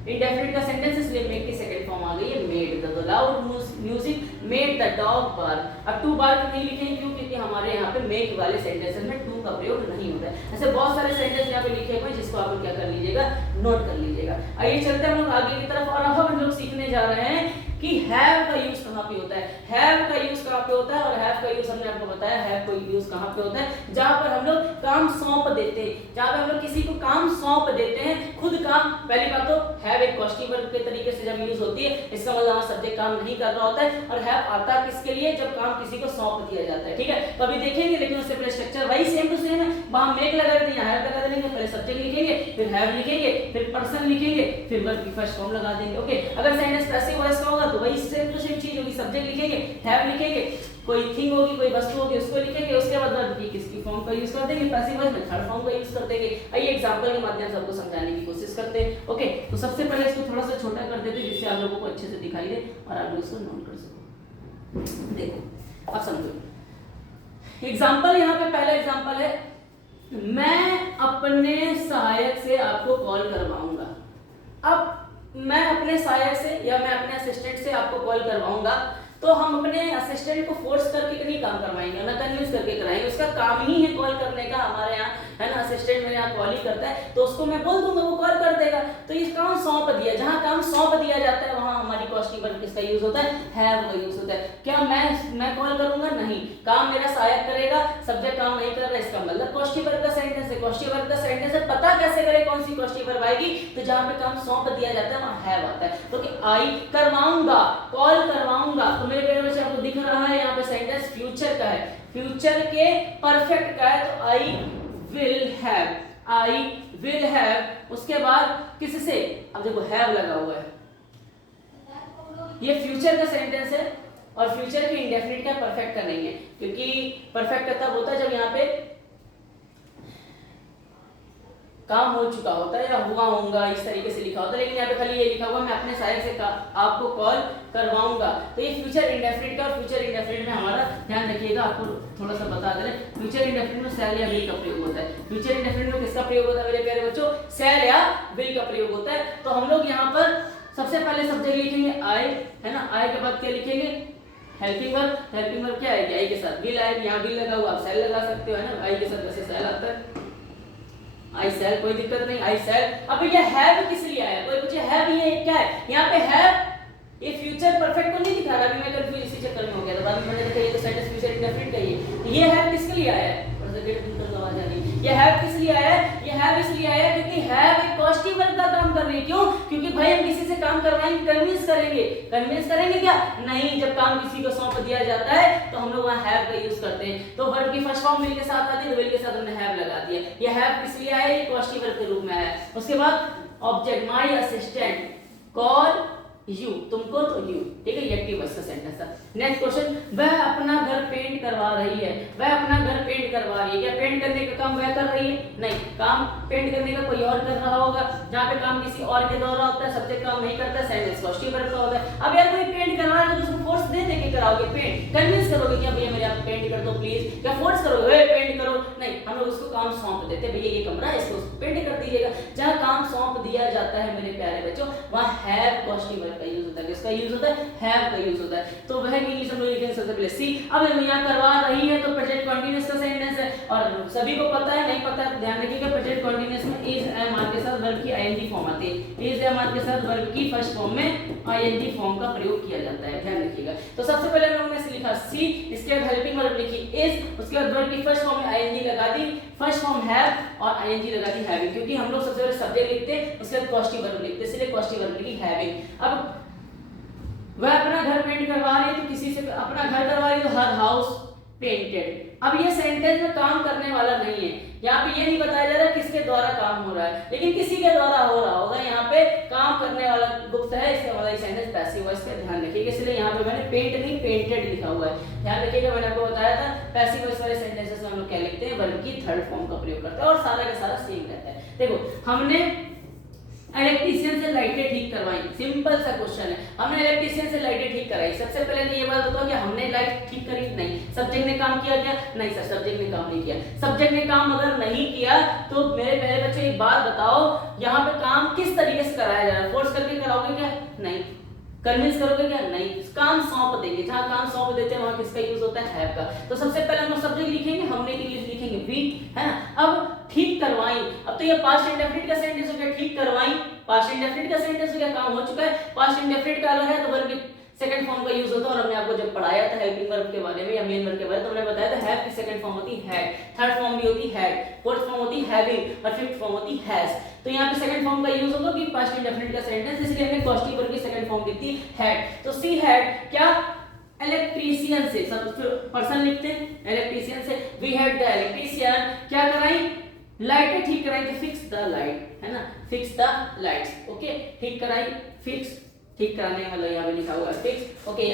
इंडेफिनिट का सेंटेंस, इसलिए मेड की सेकंड फॉर्म आ गई है made. The loud music made the dog bark. अब टू बार्क नहीं लिखेंगे क्यों, क्योंकि हमारे यहाँ पे मेक वाले सेंटेंसेस में टू का प्रयोग नहीं होता है। ऐसे बहुत सारे सेंटेंस यहाँ पे लिखे हुए हैं जिसको आप क्या कर लीजिएगा, नोट कर लीजिएगा। आइए चलते हैं हम लोग आगे की तरफ, और अब हम लोग सीखने जा रहे हैं कि हैव का यूज कहाँ पे होता है। हैव का यूज कहाँ पे होता है, और हैव का यूज हमने आपको बताया, हैव का यूज कहाँ पे होता है, जहाँ पर हम लोग काम सौंप देते हैं, जहाँ पर हम लोग किसी को काम सौंप देते हैं, खुद काम। पहली बात तो हैव एक पॉजिटिव वर्ब के तरीके से जब यूज होती है, इसका मतलब हमारा सब्जेक्ट काम नहीं कर रहा होता है, और हैव आता किसके लिए, जब काम किसी को सौंप दिया जाता है, ठीक है। तो अभी देखेंगे, लेकिन उससे पहले स्ट्रक्चर वही सेम टू सेम है, वहां मेक लगा देंगे, हैव लगा देंगे, पहले सब्जेक्ट लिखेंगे, फिर हैव लिखेंगे, फिर पर्सन लिखेंगे, फिर वर्ब की फर्स्ट फॉर्म लगा देंगे। ओके, अगर सेंटेंस पैसिव वॉइस का होगा तो वही सेम टू सेम चीज होगी, सब्जेक्ट लिखेंगे, हैव लिखेंगे, कोई थिंग होगी, कोई वस्तु होगी, उसको लिखेंगे, उसके बाद वर्ब की किसकी फॉर्म का यूज कर देंगे, पैसिव वॉइस में थर्ड फॉर्म का यूज कर देंगे। आइए एग्जांपल के माध्यम से आपको समझाने की कोशिश करते हैं। ओके, तो सबसे पहले इसको थोड़ा सा छोटा कर देते हैं जिससे आप लोगों को अच्छे से दिखाई दे और आप लोग इसको नोट कर सको। देखो अब समझो एग्जांपल, यहाँ पे पहला एग्जांपल है मैं अपने सहायक से आपको कॉल करवाऊंगा। अब मैं अपने सहायक से या मैं अपने असिस्टेंट से आपको कॉल करवाऊंगा, तो हम अपने असिस्टेंट को फोर्स करके नहीं काम करवाएंगे, ना कन्विंस करके कराएंगे। उसका काम ही है कॉल करने का। हमारे यहाँ है ना असिस्टेंट मेरे यहाँ कॉल ही करता है, तो उसको मैं बोल दूंगा, वो कॉल कर देगा। तो ये काम सौंप दिया, जहाँ काम सौंप दिया जाता है वहाँ हमारी कॉस्टिंग वर्ब किसका यूज होता है? हैव का यूज होता है। क्या मैं कॉल करूंगा? नहीं, काम मेरा सहायक करेगा। सब्जेक्ट काम नहीं कर रहा, इसका मतलब कॉस्टिंग वर्ब का सेंटेंस है। कॉस्टिंग वर्ब का सेंटेंस है, पता कैसे करे कौन सी कॉस्टिंग वर्ब आएगी? तो जहाँ पे काम सौंप दिया जाता है वहाँ हैव आता है। तो कि आई करवाऊंगा, कॉल करवाऊंगा। तो मेरे प्यारे बच्चे आपको दिख रहा है यहाँ पे सेंटेंस फ्यूचर का है, फ्यूचर के परफेक्ट का है। तो I will have, I will have. उसके बाद किससे? अब देखो हैव लगा हुआ है, ये फ्यूचर का सेंटेंस है और फ्यूचर के इंडेफिनिट का परफेक्ट का नहीं है, क्योंकि परफेक्ट तब होता है जब यहाँ पे काम हो चुका होता है या हुआ होगा इस तरीके से लिखा होता है। लेकिन यहाँ पे खाली ये लिखा हुआ मैं अपने सहायक से आपको कॉल करवाऊंगा। तो ये फ्यूचर इंडेफिनिट का, और फ्यूचर इंडेफिनिट में हमारा ध्यान रखिएगा, आपको थोड़ा सा बता दे। फ्यूचर इंडेफिनिट में शैल या विल का प्रयोग होता है। फ्यूचर इंडेफिनिट में किसका प्रयोग होता है मेरे प्यारे बच्चों? शैल या विल का प्रयोग होता है। तो हम लोग यहाँ पर सबसे पहले सब्जेक्ट लिखेंगे आई, है ना। आई के बाद क्या लिखेंगे? Helping verb. हेल्पिंग वर्ब क्या आएगी? आई के साथ विल आएगी, यहाँ विल लगा हुआ, आप शैल लगा सकते हो, है ना। आई के साथ वैसे शैल आता है, आई सेल, कोई दिक्कत नहीं, आई सेल। अब ये हैव किस लिए आया? कोई पूछे हैव ये क्या है? यहाँ पे हैव ये फ्यूचर परफेक्ट को नहीं दिखा रहा, अभी मैं कंफ्यूज इसी चक्कर में हो गया था। बाद में मैंने देखा ये तो सेंटेंस फ्यूचर इंडेफिनिट का ही है। ये हैव किसके लिए आया है? आवाज आ रही है। ये हैव किस लिए आया है? ये हैव इसलिए आया है क्योंकि हैव एक पॉजिटिव वर्ब का काम कर रही है। क्यों? क्योंकि भाई हम किसी से काम करवाएंगे, कन्विंस करेंगे। कन्विंस करेंगे क्या? नहीं, जब काम किसी को सौंप दिया जाता है तो हम लोग वहां हैव का यूज करते हैं। तो वर्ब की फर्स्ट फॉर्म विल के साथ आती है, तो विल के साथ हमने हैव लगा दिया। ये हैव किस लिए आया? ये पॉजिटिव वर्ब के रूप में आया। उसके बाद object my assistant call you, तुमको तो यू, ठीक है, ये एक्टिव वॉइस का सेंटेंस था। नेक्स्ट क्वेश्चन, वह अपना घर पेंट करवा रही है। वह अपना घर पेंट करवा रही है। क्या पेंट करने का काम वह कर रही है? नहीं, काम पेंट करने का कोई और कर रहा होगा। जहाँ पे काम किसी और के द्वारा होता है, सब्जेक्ट काम नहीं करता, सेंटेंस पॉजिटिव वर्ब का होता है। अब यार कोई पेंट करवा रहा है तो उसको फोर्स दे के कराओगे पेंट, कन्विंस करोगे क्या भैया मेरे आप पेंट कर दो प्लीज, क्या फोर्स करोगे पेंट करो? नहीं, हम लोग उसको काम सौंप देते हैं, भैया ये कमरा है इसको पेंट कर दीजिएगा। जहाँ काम सौंप दिया जाता है मेरे प्यारे बच्चों, वहाँ हैव पॉजिटिव वर्ब का यूज होता है। किसका यूज होता है? हैव का यूज होता है। तो वह इंग्लिश हम लोग लिखेंगे सबसे पहले सी। अब यहाँ करवा रही है तो प्रेजेंट कंटीन्यूअस का सेंटेंस है, और सभी को पता है, नहीं पता है ध्यान रखिएगा, प्रेजेंट कंटीन्यूअस में इज एम आर के साथ वर्ब की आईएनजी फॉर्म आती है। इज एम आर के साथ वर्ब की फर्स्ट फॉर्म में आईएनजी फॉर्म का प्रयोग किया जाता है, ध्यान रखिएगा। तो सबसे पहले हम लोगों ने लिखा सी, इसके बाद हेल्पिंग वर्ब लिखी इज, उसके बाद वर्ब की फर्स्ट फॉर्म में आईएनजी लगा दी, फर्स्ट फॉर्म हैव और आईएनजी लगा दी हैविंग, क्योंकि हम लोग सबसे पहले सब्जेक्ट लिखते हैं उसके बाद पॉजिटिव वर्ब लिखते हैं, इसलिए पॉजिटिव वर्ब लिखी हैविंग। अब वह अपना घर पेंट करवा रही है तो किसी से अपना घर करवा रही है तो हर हाउस पेंटेड। अब ये सेंटेंस में काम करने वाला नहीं है, यहाँ पे ये नहीं बताया जा रहा किसके द्वारा काम हो रहा है, लेकिन किसी के द्वारा हो रहा होगा। यहाँ पे काम करने वाला गुप्त है, इसका वाला सेंटेंस पैसिव वॉइस का ध्यान रखिएगा, इसलिए यहाँ पे मैंने पेंट नहीं पेंटेड लिखा हुआ है, ध्यान रखिएगा। मैंने आपको बताया था पैसिव वॉइस वाले सेंटेंसेस में हम लोग क्या लिखते हैं, वर्ब की थर्ड फॉर्म का प्रयोग करते हैं और सारा का सारा सेम रहता है। देखो, हमने इलेक्ट्रीशियन से लाइटें ठीक करवाई, सिंपल सा क्वेश्चन है, हमने इलेक्ट्रीशियन से लाइटें ठीक कराई। सबसे पहले तो ये बात बताओ कि हमने लाइट ठीक करी? नहीं। सब्जेक्ट ने काम किया क्या? नहीं सर, सब्जेक्ट ने काम नहीं किया। सब्जेक्ट ने काम अगर नहीं किया तो मेरे पहले बच्चे एक बात बताओ, यहाँ पे काम किस तरीके से कराया जा रहा है? फोर्स करके कराओगे क्या? नहीं। कन्विंस करोगे क्या? नहीं। काम सौंप देंगे, जहां काम सौंप देते हैं वहां किसका यूज होता है? हैव का। तो सबसे पहले हम लोग सब्जेक्ट लिखेंगे, हमने के लिए लिखेंगे वी, है ना। अब ठीक करवाई, अब तो ये पास्ट इंडेफिनिट का सेंटेंस हो गया, ठीक करवाई पास्ट इंडेफिनिट का सेंटेंस हो गया, काम हो चुका है। पास्ट इंडेफिनिट का अलग है तो वर्ब की सेकंड फॉर्म का यूज होता है, और हमने आपको जब पढ़ाया था हेल्पिंग वर्ब के बारे में या मेन वर्ब के बारे में, तो हमने बताया था हैव की सेकंड फॉर्म होती है हैड, थर्ड फॉर्म भी होती है हैड, फोर्थ फॉर्म होती है हैविंग और फिफ्थ फॉर्म होती है हैज। तो यहाँ पे सेकंड फॉर्म का यूज होगा कि पास्ट इंडेफिनिट का सेंटेंस, इसलिए हमने पॉजिटिव वर्ब की सेकंड फॉर्म लिखी हैड। तो सी हैड क्या? इलेक्ट्रीशियन से, सब पर्सन लिखते हैं, इलेक्ट्रीशियन से वी हैड द इलेक्ट्रीशियन क्या कराई? लाइटें ठीक कराई, तो फिक्स द लाइट, है ना, फिक्स द लाइट्स, ओके, ठीक कराई, फिक्स, ठीक कराने वाला यहाँ पे लिखा हुआ है फिक्स, ओके,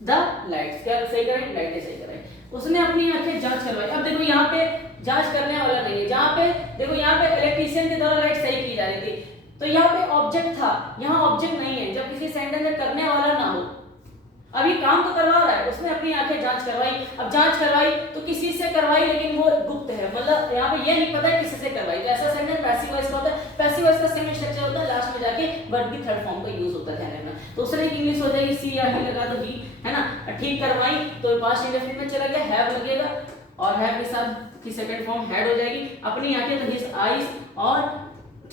द लाइट्स, क्या सही कराई? लाइटें सही कराई। उसने अपनी आंखें जांच करवाई। अब देखो यहाँ पे जांच करने वाला नहीं है, जहाँ पे देखो यहाँ पे इलेक्ट्रीशियन के द्वारा लाइट सही की जा रही थी, तो यहाँ पे ऑब्जेक्ट था, यहाँ ऑब्जेक्ट नहीं है। जब किसी सेंटेंस में करने वाला ना हो अभी काम तो करवा रहा है, उसने अपनी आंखें जांच करवाई। अब जांच करवाई तो किसी से करवाई, लेकिन वो गुप्त है, मतलब यहाँ पे ये नहीं पता है किसी से करवाई। तो ऐसा सेंटेंस पैसिव वॉइस का होता है। पैसिव वॉइस का सेम स्ट्रक्चर होता है, लास्ट में जाके वर्ब की थर्ड फॉर्म का यूज होता है ध्यान रखना। तो उसने एक इंग्लिश हो जाएगी सी या ही लगा दो, ही है ना। ठीक करवाई तो पास्ट इंडेफिनिट में चला गया, हैव लगेगा और हैव के साथ की सेकंड फॉर्म हैड हो जाएगी। अपनी आंखें तो हिज आईज, और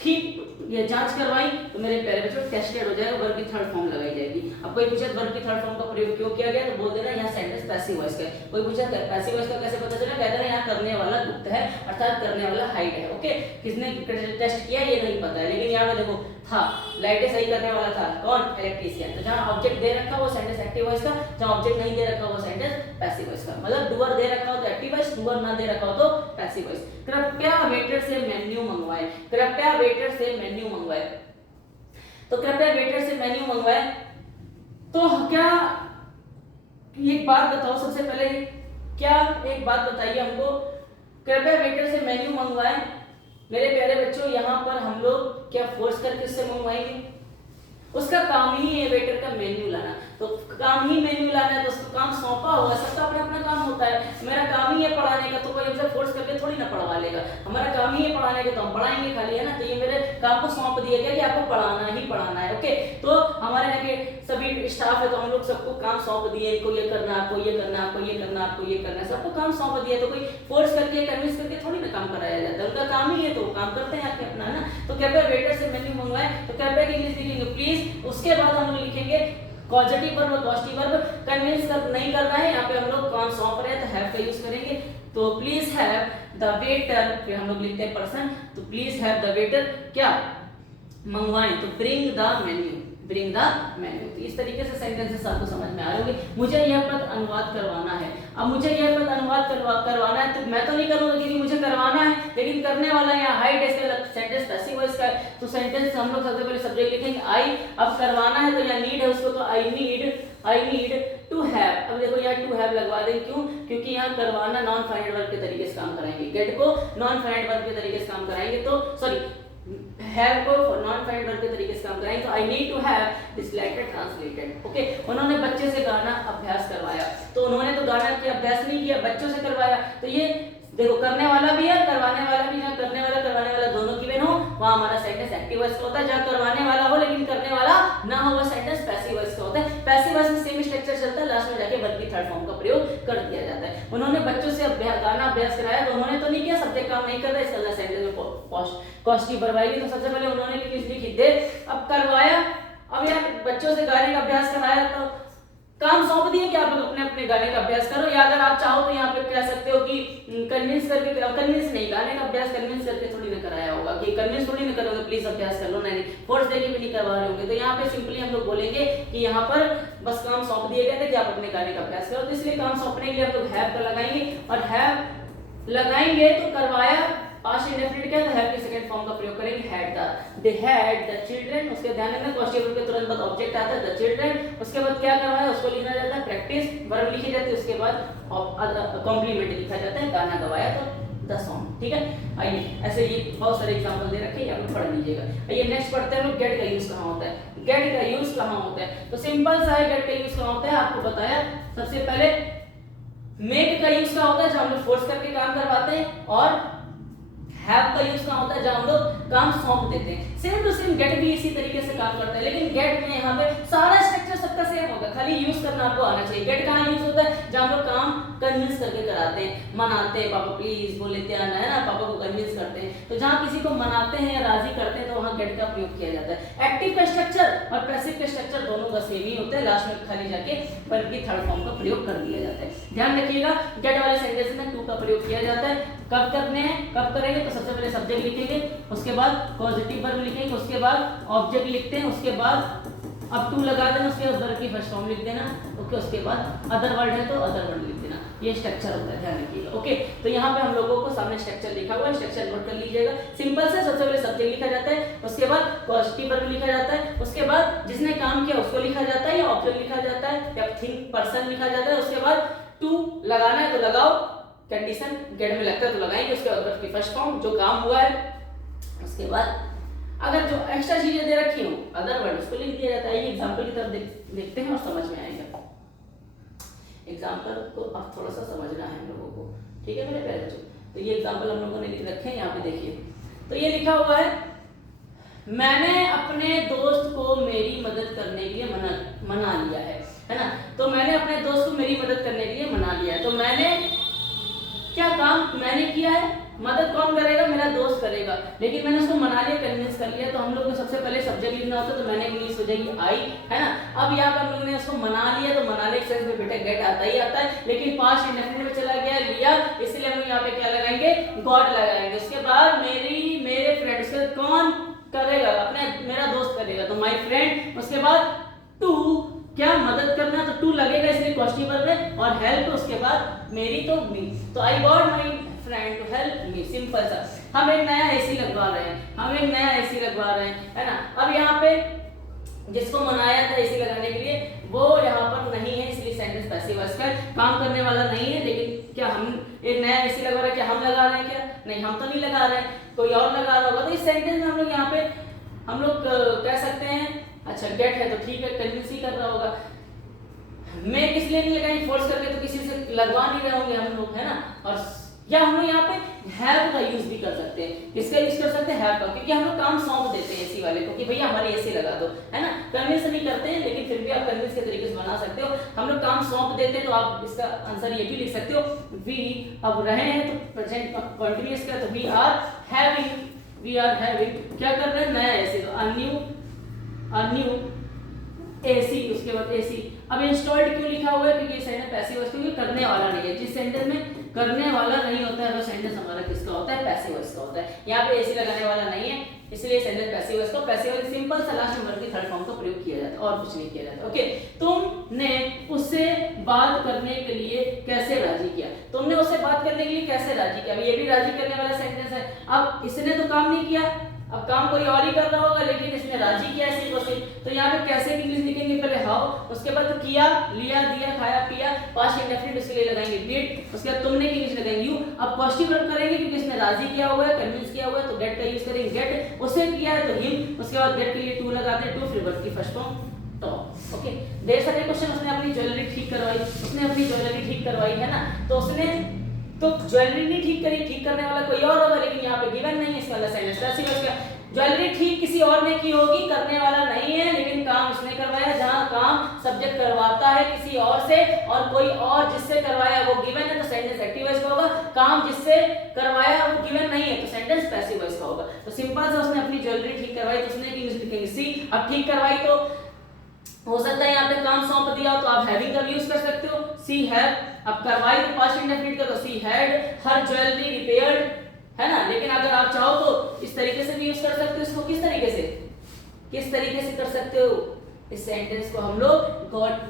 ठीक ये जांच करवाई तो मेरे प्यारे बच्चों टेस्टेड हो जाएगा, वर्ब की थर्ड फॉर्म लगाई जाएगी। अब कोई पूछे वर्ब की थर्ड फॉर्म का प्रयोग क्यों किया गया, तो बोल देना यहाँ सेंटेंस पैसिव वॉइस का है। कोई पूछे पैसिव वॉइस का कैसे पता चला, कह देना यहाँ करने वाला गुप्त है, अर्थात करने वाला हाइड है। ओके, किसने टेस्ट किया ये नहीं पता है, लेकिन यहाँ पे देखो था, लाइटें सही करने वाला था कौन, इलेक्ट्रीशियन। तो जहाँ ऑब्जेक्ट दे रखा वो सेंटेंस एक्टिव वॉइस का, जहाँ ऑब्जेक्ट नहीं दे रखा वो सेंटेंस पैसिव वॉइस का। मतलब डूअर दे रखा हो तो एक्टिव वॉइस, डूअर ना दे रखा हो तो पैसिव वॉइस। कृपया वेटर से मेन्यू मंगवाए, कृपया वेटर से मेन्यू मंगवाए। तो कृपया वेटर से मेन्यू मंगवाए, तो क्या एक बात बताओ सबसे पहले, क्या एक बात बताइए हमको, कृपया वेटर से मेन्यू मंगवाए। मेरे प्यारे बच्चों यहाँ पर हम लोग क्या फोर्स करके उससे मंगवाएंगे, उसका काम ही है वेटर का मेन्यू लाना। तो काम ही मेन्यू लाना है तो उसको काम सौंपा हुआ, सबका अपना अपना काम होता है। मेरा काम ही है पढ़ाने का, तो कोई हमसे फोर्स करके थोड़ी ना पढ़वा लेगा। हमारा काम ही है पढ़ाने का, तो हम पढ़ाएंगे खाली, है ना। तो ये मेरे काम को सौंप दिया गया कि आपको पढ़ाना ही पढ़ाना है। ओके, तो हमारे यहाँ के सभी स्टाफ है, तो हम लोग सबको काम सौंप दिए, इनको ये करना, आपको ये करना, आपको ये करना, आपको ये करना, सबको काम सौंप दिया। तो कोई फोर्स करके कन्विंस करके थोड़ी ना काम कराया जाता है, उनका काम ही है तो वो काम करते हैं आके अपना, है ना। तो कृपया वेटर से मेन्यू मंगवाए, तो कृपया की इंग्लिश लिखेंगे प्लीज, उसके बाद हम लोग लिखेंगे पॉजिटिव वर्ब और पॉजिटिव वर्ब। कन्विंस कर नहीं करना है, यहाँ पे हम लोग काम सौंप रहे हैं तो हैव का यूज करेंगे। तो प्लीज हैव द वेटर, फिर हम लोग लिखते हैं पर्सन, तो प्लीज हैव द वेटर क्या मंगवाएं, तो bring the menu, bring the menu. तो इस तरीके से सेंटेंसेस आपको समझ में आ रहे होंगे। मुझे यह पद अनुवाद करवाना है, अब मुझे यह पद अनुवाद करवाना है, तो मैं तो नहीं करूंगा क्योंकि मुझे करवाना है, लेकिन करने वाला है यहाँ हाइड, इसका सेंटेंस पैसिव वॉइस का है। तो सेंटेंस हम लोग सबसे पहले सब्जेक्ट लिखेंगे आई। अब करवाना है तो यहाँ नीड है उसको, तो आई नीड टू हैव। अब देखो यहाँ टू हैव लगवा दें, क्यों, क्योंकि यहाँ करवाना नॉन फाइनाइट वर्ब के तरीके से काम कराएंगे, गेट को नॉन फाइनाइट वर्ब के तरीके से काम कराएंगे, तो सॉरी हैव को नॉन फाइनाइट वर्ब के तरीके से काम कराएंगे। तो I need to have this letter translated. Okay, उन्होंने बच्चे से गाना अभ्यास करवाया, तो उन्होंने तो गाना के अभ्यास नहीं किया, बच्चों से करवाया। तो ये देखो करने वाला भी है करवाने वाला भी, जहाँ करने वाला करवाने वाला दोनों की वेन हो वहाँ हमारा सेंटेंस एक्टिव वॉइस का होता है। जहाँ करवाने वाला हो लेकिन करने वाला ना हो वह सेंटेंस पैसिव वॉइस का होता है। पैसिव वॉइस में सेम स्ट्रक्चर चलता है, लास्ट में जाके वर्ब की थर्ड फॉर्म का प्रयोग कर दिया जाता है। उन्होंने बच्चों से गाना अभ्यास कराया, तो उन्होंने तो नहीं किया, सब्जेक्ट काम नहीं कर रहा, इसका सेंटेंस में पॉजिटिव वर्ब आएगी। तो सबसे पहले उन्होंने लिखी दे, अब करवाया, अब यार बच्चों से गाने का अभ्यास कराया, तो काम सौंप दिए कि आप लोग अपने अपने गाने का अभ्यास करो। या अगर आप चाहो तो यहाँ पे कह सकते हो कि कन्विंस करके, कन्विंस नहीं, गाने का अभ्यास कन्विंस करके थोड़ी ना कराया होगा, कि कन्विंस थोड़ी ना करोगे प्लीज अभ्यास कर लो, नहीं फोर्स देके भी नहीं करवा रहे होंगे। तो यहाँ पे सिंपली हम लोग बोलेंगे कि यहाँ पर बस काम सौंप दिए गए थे कि आप अपने गाने का अभ्यास करो। तो इसलिए काम सौंपने के लिए हम लोग हैव का लगाएंगे, और हैव लगाएंगे तो करवाया पास्ट इंडेफिनिट क्या, तो हैव की सेकंड फॉर्म का प्रयोग करेंगे, had the, they had the children. उसके ध्यान रखना पॉजिटिव वर्ब के तुरंत बाद ऑब्जेक्ट आता है द चिल्ड्रन, उसके बाद क्या करवाया उसको लिखना जाता है प्रैक्टिस, वर्ब लिखी जाती है, उसके बाद कॉम्प्लीमेंट लिखा जाता है, गाना गवाया तो द सॉन्ग। ठीक है, आइए ऐसे ये बहुत सारे एग्जांपल दे रखे हैं, आप लोग पढ़ लीजिएगा। आइए नेक्स्ट पढ़ते हैं हम लोग, गेट का यूज कहाँ होता है। गेट का यूज कहाँ होता है, तो सिंपल सा है, गेट का यूज कहाँ होता है आपको बताया। सबसे पहले मेक का यूज कहाँ होता है, जब हम लोग फोर्स करके काम करवाते हैं, और हैव का यूज कहाँ होता है जब हम लोग काम सौंप देते हैं। सेम टू सेम गेट भी इसी तरीके से काम करता है, लेकिन गेट में यहाँ पे सारा स्ट्रक्चर सबका सेम होगा, खाली यूज करना आपको आना चाहिए। गेट कहाँ यूज होता है, जब हम लोग काम कन्विंस करके कराते हैं, मनाते हैं, पापा प्लीज बोल लेते हैं ना, है ना, पापा को कन्विंस करते हैं। तो जहाँ किसी को मनाते हैं या राजी करते हैं तो वहाँ गेट का प्रयोग किया जाता है। एक्टिव का स्ट्रक्चर और पैसिव का स्ट्रक्चर दोनों का सेम ही होता है, लास्ट में खाली जाके वर्ब की थर्ड फॉर्म का प्रयोग कर दिया जाता है। ध्यान रखिएगा, गेट वाले सेंटेंस में टू का प्रयोग किया जाता है। कब करने हैं, कब करेंगे, तो सबसे पहले सब्जेक्ट लिखेंगे, उसके बाद पॉजिटिव वर्ब लिखेंगे, उसके बाद ऑब्जेक्ट लिखते हैं, उसके बाद अब टू लगा देना, उसके बाद वर्ब की फर्स्ट फॉर्म लिख देना। ओके, उसके बाद अदर वर्ड है तो अदर वर्ड लिख देना। ये स्ट्रक्चर होता है, ध्यान रखिएगा। ओके, तो यहाँ पे हम लोगों को सामने स्ट्रक्चर लिखा हुआ है, स्ट्रक्चर नोट कर लीजिएगा। सिंपल से सबसे पहले सब्जेक्ट लिखा जाता है, उसके बाद पॉजिटिव वर्ब लिखा जाता है, उसके बाद जिसने काम किया उसको लिखा जाता है या ऑब्जेक्ट लिखा जाता है या थिंग पर्सन लिखा जाता है। उसके बाद टू लगाना है तो लगाओ, कंडीशन गेट में लगता है तो लगाएंगे, उसके बाद वर्ब की फर्स्ट फॉर्म जो काम हुआ है, उसके बाद अगर जो एक्स्ट्रा चीजें दे रखी हो अदर वर्ड उसको लिख दिया जाता है। ये एग्जांपल की तरफ देखते हैं और समझ में आएगा। एग्जाम्पल को अब थोड़ा सा समझना है हम लोगों को, ठीक है मेरे प्यारे बच्चों। तो ये एग्जाम्पल हम लोगों ने लिख रखे हैं यहाँ पे देखिए। तो ये लिखा हुआ है, मैंने अपने दोस्त को मेरी मदद करने के लिए मना लिया है ना। तो मैंने अपने दोस्त को मेरी मदद करने के लिए मना लिया है। तो मैंने क्या काम मैंने किया है, मदद कौन करेगा, मेरा दोस्त करेगा, लेकिन मैंने उसको मना लिया, कन्विंस कर लिया। तो हम लोग को सबसे पहले सब्जेक्ट लिखना होता है, तो मैंने इंग्लिश हो जाएगी आई, है ना। अब यहाँ पर हम लोगों ने उसको मना लिया, तो मनाने के सेंस में बेटा गेट आता ही आता है, लेकिन पास्ट इंडेफिनिट में चला गया लिया, इसलिए हम लोग यहाँ पे क्या लगाएंगे, गॉट लगाएंगे। उसके बाद मेरे फ्रेंड, उसके कौन करेगा, मेरा दोस्त करेगा, तो माई फ्रेंड। उसके बाद टू, क्या मदद करना, तो टू लगेगा इसलिए क्वेश्चन में, और हेल्प उसके बाद मेरी तो मी। तो I got my friend to help me, simple सा। हम एक नया एसी लगवा रहे हैं, है ना। अब यहाँ पे जिसको मनाया था एसी लगाने के लिए वो यहाँ पर नहीं है, इसलिए सेंटेंस पैसिव वॉइस का काम करने वाला नहीं है। लेकिन क्या हम एक नया एसी लगा रहे हैं, क्या हम लगा रहे हैं, क्या नहीं, हम तो नहीं लगा रहे हैं, कोई और लगा रहा होगा। तो इस सेंटेंस में हम लोग यहाँ पे हम लोग कह सकते हैं, अच्छा गेट है तो ठीक है, कन्विंस ही कर रहा होगा। मैं किस लिए नहीं लगाएंगे, फोर्स करके तो किसी से लगवा नहीं रहे होंगे हम लोग, है ना। और या हम लोग यहाँ पे हैव का यूज भी कर सकते हैं, किसका यूज कर सकते हैं, हैव का, क्योंकि हम लोग काम सौंप देते हैं एसी वाले को कि भैया हमारी एसी लगा दो, है ना। कन्विंस नहीं करते हैं, लेकिन फिर भी आप कन्विंस के तरीके से बना सकते हो। हम लोग काम सौंप देते हैं, तो आप इसका आंसर ये भी लिख सकते हो, वी अब रहे हैं तो प्रेजेंट कंटीन्यूअस का, तो वी आर हैविंग क्या कर रहे हैं, नया एसी, तो अ न्यू एसी, उसके बाद एसी। अब इंस्टॉल्ड क्यों लिखा हुआ है, क्योंकि ये सेंटेंस पैसिव वॉइस, क्योंकि करने वाला नहीं है। जिस सेंटेंस में करने वाला नहीं होता है वो सेंटेंस हमारा किसका होता है, पैसिव वॉइस का होता है। यहाँ पे एसी लगाने वाला नहीं है, इसलिए सेंटेंस पैसिव वॉइस का, पैसिव वॉइस सिंपल सा लास्ट नंबर की थर्ड फॉर्म का प्रयोग किया जाता है, और कुछ नहीं किया जाता। ओके, तुमने उससे बात करने के लिए कैसे राजी किया, तुमने उससे बात करने के लिए कैसे राजी किया। ये भी राजी करने वाला सेंटेंस है। अब इसने तो काम नहीं किया, अब काम कोई और ही कर रहा होगा, लेकिन इसने राजी किया ऐसे क्वेश्चन। तो यहाँ पे कैसे इंग्लिश लिखेंगे, पहले हाउ, उसके बाद किया, लिया, दिया, खाया, पिया, पास्ट इंडेफिनिट, उसके लिए लगाएंगे डिड, उसके बाद तुमने की इंग्लिश लगाएंगे यू। अब पॉजिटिव वर्ब करेंगे क्योंकि इसने राजी किया हुआ है, कन्विंस किया हुआ है, तो गेट का यूज करेंगे गेट, उससे किया है तो हिम, उसके बाद गेट के लिए टू लगाते हैं, टू, फिर वर्ब की फर्स्ट फॉर्म टॉप। ओके, ढेर सारे क्वेश्चन, उसने अपनी ज्वेलरी ठीक करवाई, है ना। तो उसने तो ज्वेलरी नहीं ठीक करी, ठीक करने वाला कोई और होगा, लेकिन यहाँ पे गिवन नहीं है, इसका सेंटेंस पैसिव वॉइस का। ज्वेलरी ठीक किसी और ने की होगी, करने वाला नहीं है, लेकिन काम उसने करवाया। जहां काम सब्जेक्ट करवाता है किसी और से, और कोई और जिससे करवाया वो गिवन है, तो सेंटेंस एक्टिव वॉइस का होगा। काम जिससे करवाया वो गिवन नहीं है, तो सेंटेंस पैसिव वॉइस का होगा। तो सिंपल सा, उसने अपनी ज्वेलरी ठीक करवाई, तो उसने की इंग्लिश लिखेंगे सी। अब ठीक करवाई तो हो सकता है यहाँ पे काम सौंप दिया हो, तो आप हैविंग का भी यूज कर सकते हो, सी हैव। अब करवाई तो पास्ट इंडेफिनिट का, तो she had her jewellery repaired, है ना। लेकिन अगर आप चाहो तो इस तरीके से भी यूज कर सकते हो। इसको किस तरीके से कर सकते हो, इस सेंटेंस को हम लोग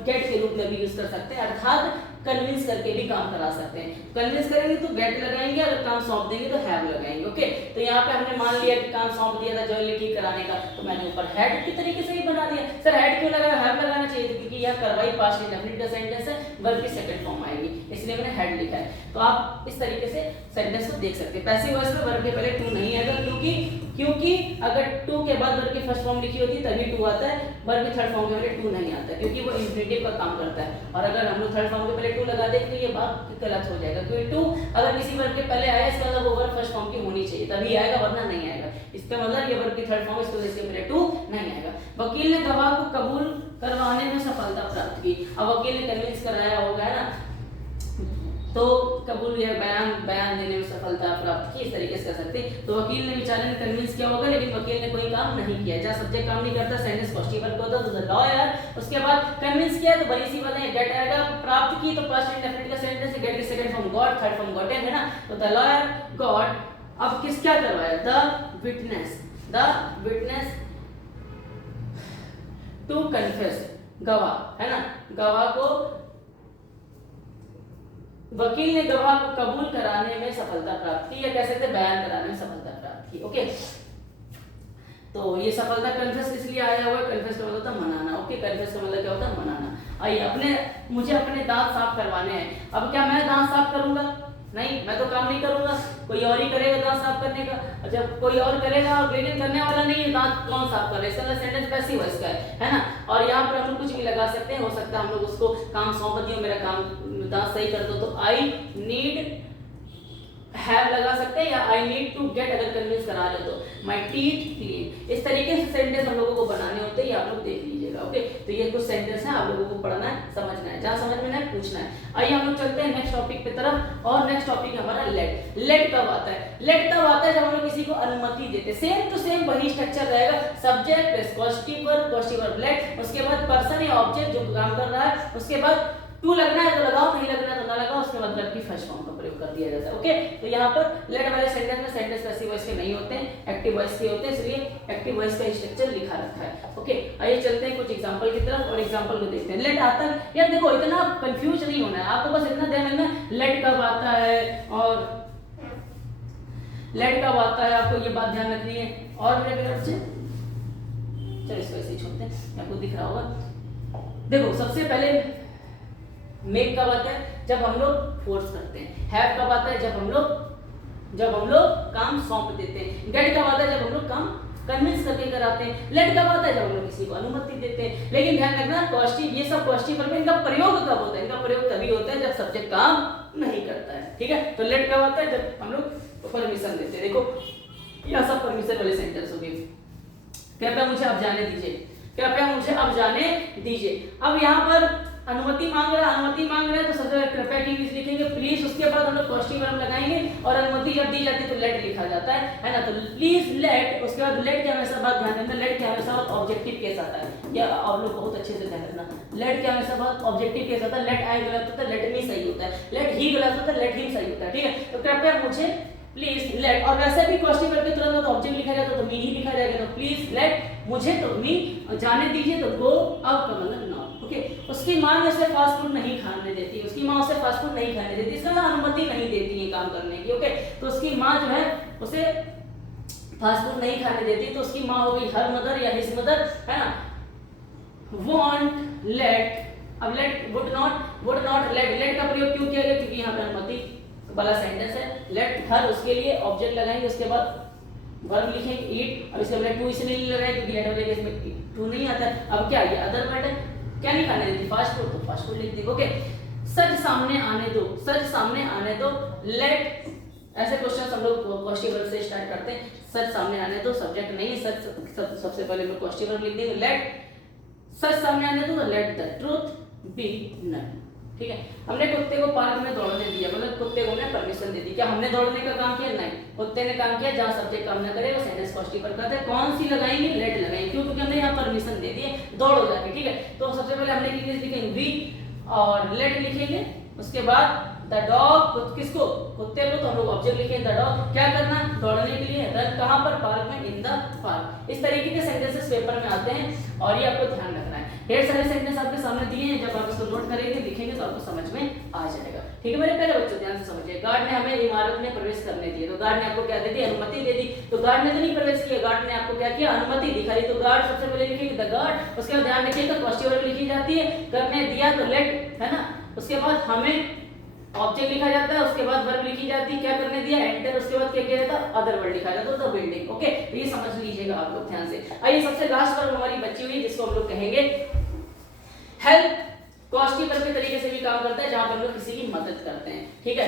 गेट के रूप में भी यूज कर सकते हैं, अर्थात कन्विंस करके भी काम करा सकते हैं। कन्विंस करेंगे तो गेट लगाएंगे, अगर काम सौंप देंगे तो हैव लगाएंगे। ओके, तो यहाँ पे हमने मान लिया कि काम सौंप दिया था ज्वेलरी ठीक कराने का, तो मैंने ऊपर हैड के तरीके से ही बना दिया। सर हैड क्यों लगाया, हैव लगाना चाहिए था, क्योंकि यह करवाई पास्ट इंडेफिनिट का सेंटेंस है, वर्ब की सेकंड फॉर्म आएगी, इसलिए मैंने हैड लिखा है। तो आप इस तरीके से सेंटेंस को देख सकते हैं। पैसिव वॉइस में वर्ब के पहले टू नहीं आएगा, क्योंकि अगर टू के बाद वर्ब की फर्स्ट फॉर्म लिखी होती तभी टू आता है, वर्ब की थर्ड फॉर्म के पहले टू नहीं आता, क्योंकि वो इंफिनिटिव का काम करता है। और अगर हम लोग थर्ड फॉर्म के पहले टू लगा दें तो ये बात गलत हो जाएगा, क्योंकि टू अगर किसी वर्ब के पहले आया, इसका मतलब वो वर्ब फर्स्ट फॉर्म की होनी चाहिए, तभी आएगा, वरना नहीं आएगा। इसका मतलब ये वर्ब की थर्ड फॉर्म, इसको इसके पहले टू नहीं आएगा। वकील ने गवाह को कबूल करवाने में सफलता प्राप्त की। अब वकील ने कन्विंस कराया होगा, है ना, तो कबूल या बयान देने में सफलता प्राप्त की, इस तरीके से कर सकते हैं। तो वकील ने बेचारे ने कन्विंस किया होगा, लेकिन वकील ने कोई काम नहीं किया। जहाँ सब्जेक्ट काम नहीं करता, सेंटेंस पॉजिटिव वर्ब होता, तो द लॉयर। उसके बाद कन्विंस किया तो बड़ी सी बात है, गेट आएगा। प्राप्त की तो पास्ट इंडेफिनिट का सेंटेंस है, गेट की second form got, third form gotten, है ना। तो द लॉयर गॉट, अब किस क्या करवाया, द विटनेस टू कन्फेस, गवाह, है ना। गवाह को, वकील ने गवाह को कबूल कराने में सफलता प्राप्त की, या कह सकते बयान कराने में सफलता प्राप्त की। ओके, तो ये सफलता कन्फेस इसलिए आया हुआ है, कन्फेस का मतलब होता है मनाना। ओके, कन्फेस का मतलब क्या होता है, मनाना। आइए, मुझे अपने दांत साफ करवाने हैं। अब क्या मैं दांत साफ करूंगा, नहीं, मैं तो काम नहीं करूंगा, कोई और ही करेगा दांत साफ करने का। जब कोई और करेगा, लेकिन करने वाला नहीं है, दांत कौन साफ कर रहा है, इसका सेंटेंस पैसिव वॉइस का है ना। और यहाँ पर हम लोग कुछ भी लगा सकते हैं, हो सकता है हम लोग उसको काम सौंप दियो, मेरा काम दांत सही कर दो, तो आई नीड हैव लगा सकते हैं, या आई नीड टू गेट अगर कन्विंस करा रहे तो माई टीथ क्लीन। इस तरीके से सेंटेंस हम लोगों को बनाने होते हैं, ये आप लोग देख लीजिएगा। ओके, तो ये कुछ सेंटेंस हैं, आप लोगों को पढ़ना है, समझना है, जहाँ समझ में ना पूछना है। आइए हम लोग चलते हैं नेक्स्ट टॉपिक पे तरफ, और नेक्स्ट टॉपिक है हमारा लेट। लेट कब आता है? लेट तब आता है जब हम लोग किसी को अनुमति देते हैं। सेम टू सेम वही स्ट्रक्चर रहेगा, subject plus positive verb let, उसके बाद पर्सन या ऑब्जेक्ट जो काम कर रहा है, उसके बाद टू लगना है तो लगाओ, नहीं लगना है तो ना लगाओ, उसके बाद वर्ब की फर्स्ट फॉर्म का प्रयोग कर दिया जाता है। ओके, तो यहाँ पर लेट वाले सेंटेंस में सेंटेंस पैसिव वॉइस के नहीं होते हैं, एक्टिव वॉइस के होते हैं, इसलिए एक्टिव वॉइस का स्ट्रक्चर लिखा रखा है। ओके, आइए चलते हैं कुछ एग्जांपल की तरफ और एग्जांपल को देखते हैं। लेट आता है, यार देखो इतना कंफ्यूज नहीं होना है आपको, बस इतना ध्यान रखना लेट कब आता है और लेट कब आता है, आपको ये बात ध्यान रखनी है। और मेरे प्यारे बच्चे, चलो इसको ऐसे ही छोड़ते हैं, आपको दिख रहा होगा। देखो सबसे पहले मेक कब आता है? जब हम लोग फोर्स करते हैं। हैव कब आता है? जब हम लोग काम सौंप देते हैं। गेट कब आता है? जब हम लोग काम कन्विंस करके कराते हैं। लेट कब आता है? जब हम लोग किसी को अनुमति देते हैं। लेकिन ध्यान रखना कॉस्टिव, ये सब कॉस्टिव वर्ब में इनका प्रयोग कब होता है? इनका प्रयोग तभी होता है जब सब्जेक्ट काम नहीं करता है, ठीक है। तो लेट कब आता है? जब हम लोग परमिशन देते हैं। देखो यह सब परमिशन वाले सेंटेंस हो गए। कृपया मुझे अब जाने दीजिए, कृपया मुझे अब जाने दीजिए। अब यहाँ पर अनुमति मांग रहा है तो सबसे कृपया की इंग्लिश लिखेंगे प्लीज, उसके बाद हम लोग पॉजिटिव वर्ब लगाएंगे, और अनुमति जब दी जाती है तो लेट लिखा जाता है ना। तो प्लीज लेट, उसके बाद लेट के हमेशा बात ध्यान रखना, लेट के हमेशा ऑब्जेक्टिव केस आता है, या आप लोग बहुत अच्छे से ध्यान रखना, लेट के हमेशा बात ऑब्जेक्टिव केस आता है। लेट आई गलत होता है, लेट मी सही होता है, लेट ही गलत होता है, लेट हिम सही होता है, ठीक है। तो कृपया मुझे प्लीज लेट, और वैसे भी क्वेश्चन करके तुरंत ऑब्जेक्ट लिखा जाता तो मी ही लिखा जाएगा। तो प्लीज लेट मुझे, तो मी जाने दीजिए, तो गो अब का मतलब नॉट। ओके, उसकी मां उसे फास्ट फूड नहीं खाने देती, उसकी मां उसे फास्ट फूड नहीं खाने देती, इसका मतलब अनुमति नहीं देती है काम करने की। ओके, तो उसकी मां जो है उसे फास्ट फूड नहीं खाने देती, तो उसकी मां हो गई हर मदर या हिज मदर, है ना। वॉन्ट लेट, अब let would not let, let का प्रयोग क्यों किया गया? क्योंकि यहाँ पे अनुमति वाला सेंटेंस है। लेट हर, उसके लिए ऑब्जेक्ट लगाएंगे, उसके बाद वर्ब लिखेंगे ईट, और इसके बाद टू इसलिए नहीं लगाएंगे क्योंकि लेट वाले केस में टू नहीं आता है। अब क्या ये अदर वर्ड है, क्या नहीं खाने देती? फास्ट फूड, तो फास्ट फूड लिख दी। ओके, सच सामने आने दो, सच सामने आने दो, लेट, ऐसे क्वेश्चन हम लोग क्वेश्चन वर्ब से स्टार्ट करते हैं। सच सामने आने दो, सब्जेक्ट नहीं है, सच सबसे पहले हम क्वेश्चन वर्ब लिख देंगे। लेट सच सामने आने दो, let the truth be known, ठीक है। हमने कुत्ते को पार्क में दौड़ने दिया, मतलब कुत्ते को हमने परमिशन दे दी। क्या हमने दौड़ने का काम किया? नहीं, कुत्ते ने काम किया। जहां सब्जेक्ट काम न करे वो सेंटेंस पॉजिटिव पर करते हैं। कौन सी लगाएंगे? लेट लगाएंगे, क्यों? क्योंकि हमने यहाँ परमिशन दे दी है, दौड़ो जाके, ठीक है। तो सबसे पहले हमने इंग्लिश लिखेंगे वी, और लेट लिखेंगे, उसके बाद द डॉग, किसको? कुत्ते को, तो हम लोग ऑब्जेक्ट लिखेंगे द डॉग, क्या करना? दौड़ने के लिए, रन कहां पर? पार्क में, इन द पार्क। इस तरीके के सेंटेंसेस पेपर में आते हैं, और ये आपको ध्यान रखना है। ढेर सारे सेंटेंस आपके सामने दिए हैं, जब आप इसको नोट करेंगे लिखेंगे तो आपको समझ में आ जाएगा, ठीक है मेरे प्यारे बच्चों। ध्यान से समझिए, गार्ड ने हमें इमारत में प्रवेश करने दिए, तो गार्ड ने आपको क्या दे दी? अनुमति दे दी। तो गार्ड ने तो नहीं प्रवेश किया, गार्ड ने आपको क्या किया? अनुमति दिखाई। तो गार्ड सबसे पहले लिखेंगे द गार्ड, उसके बाद ध्यान रखिएगा पॉजिटिव वर्ब लिखी जाती है, करने दिया तो लेट, है ना। उसके बाद हमें ऑब्जेक्ट लिखा जाता है, उसके बाद वर्ब लिखी जाती है, क्या करने दिया? एंटर, उसके बाद क्या किया जाता है? अदर वर्ड लिखा जाता है, द बिल्डिंग। ओके, तो ये समझ लीजिएगा आप लोग ध्यान से। आइए सबसे लास्ट वर्ब हमारी बची हुई, जिसको हम लोग कहेंगे हेल्प। कॉस्टिव वर्ब के तरीके से भी काम करता है, जहां पर हम लोग किसी की मदद करते हैं, ठीक है।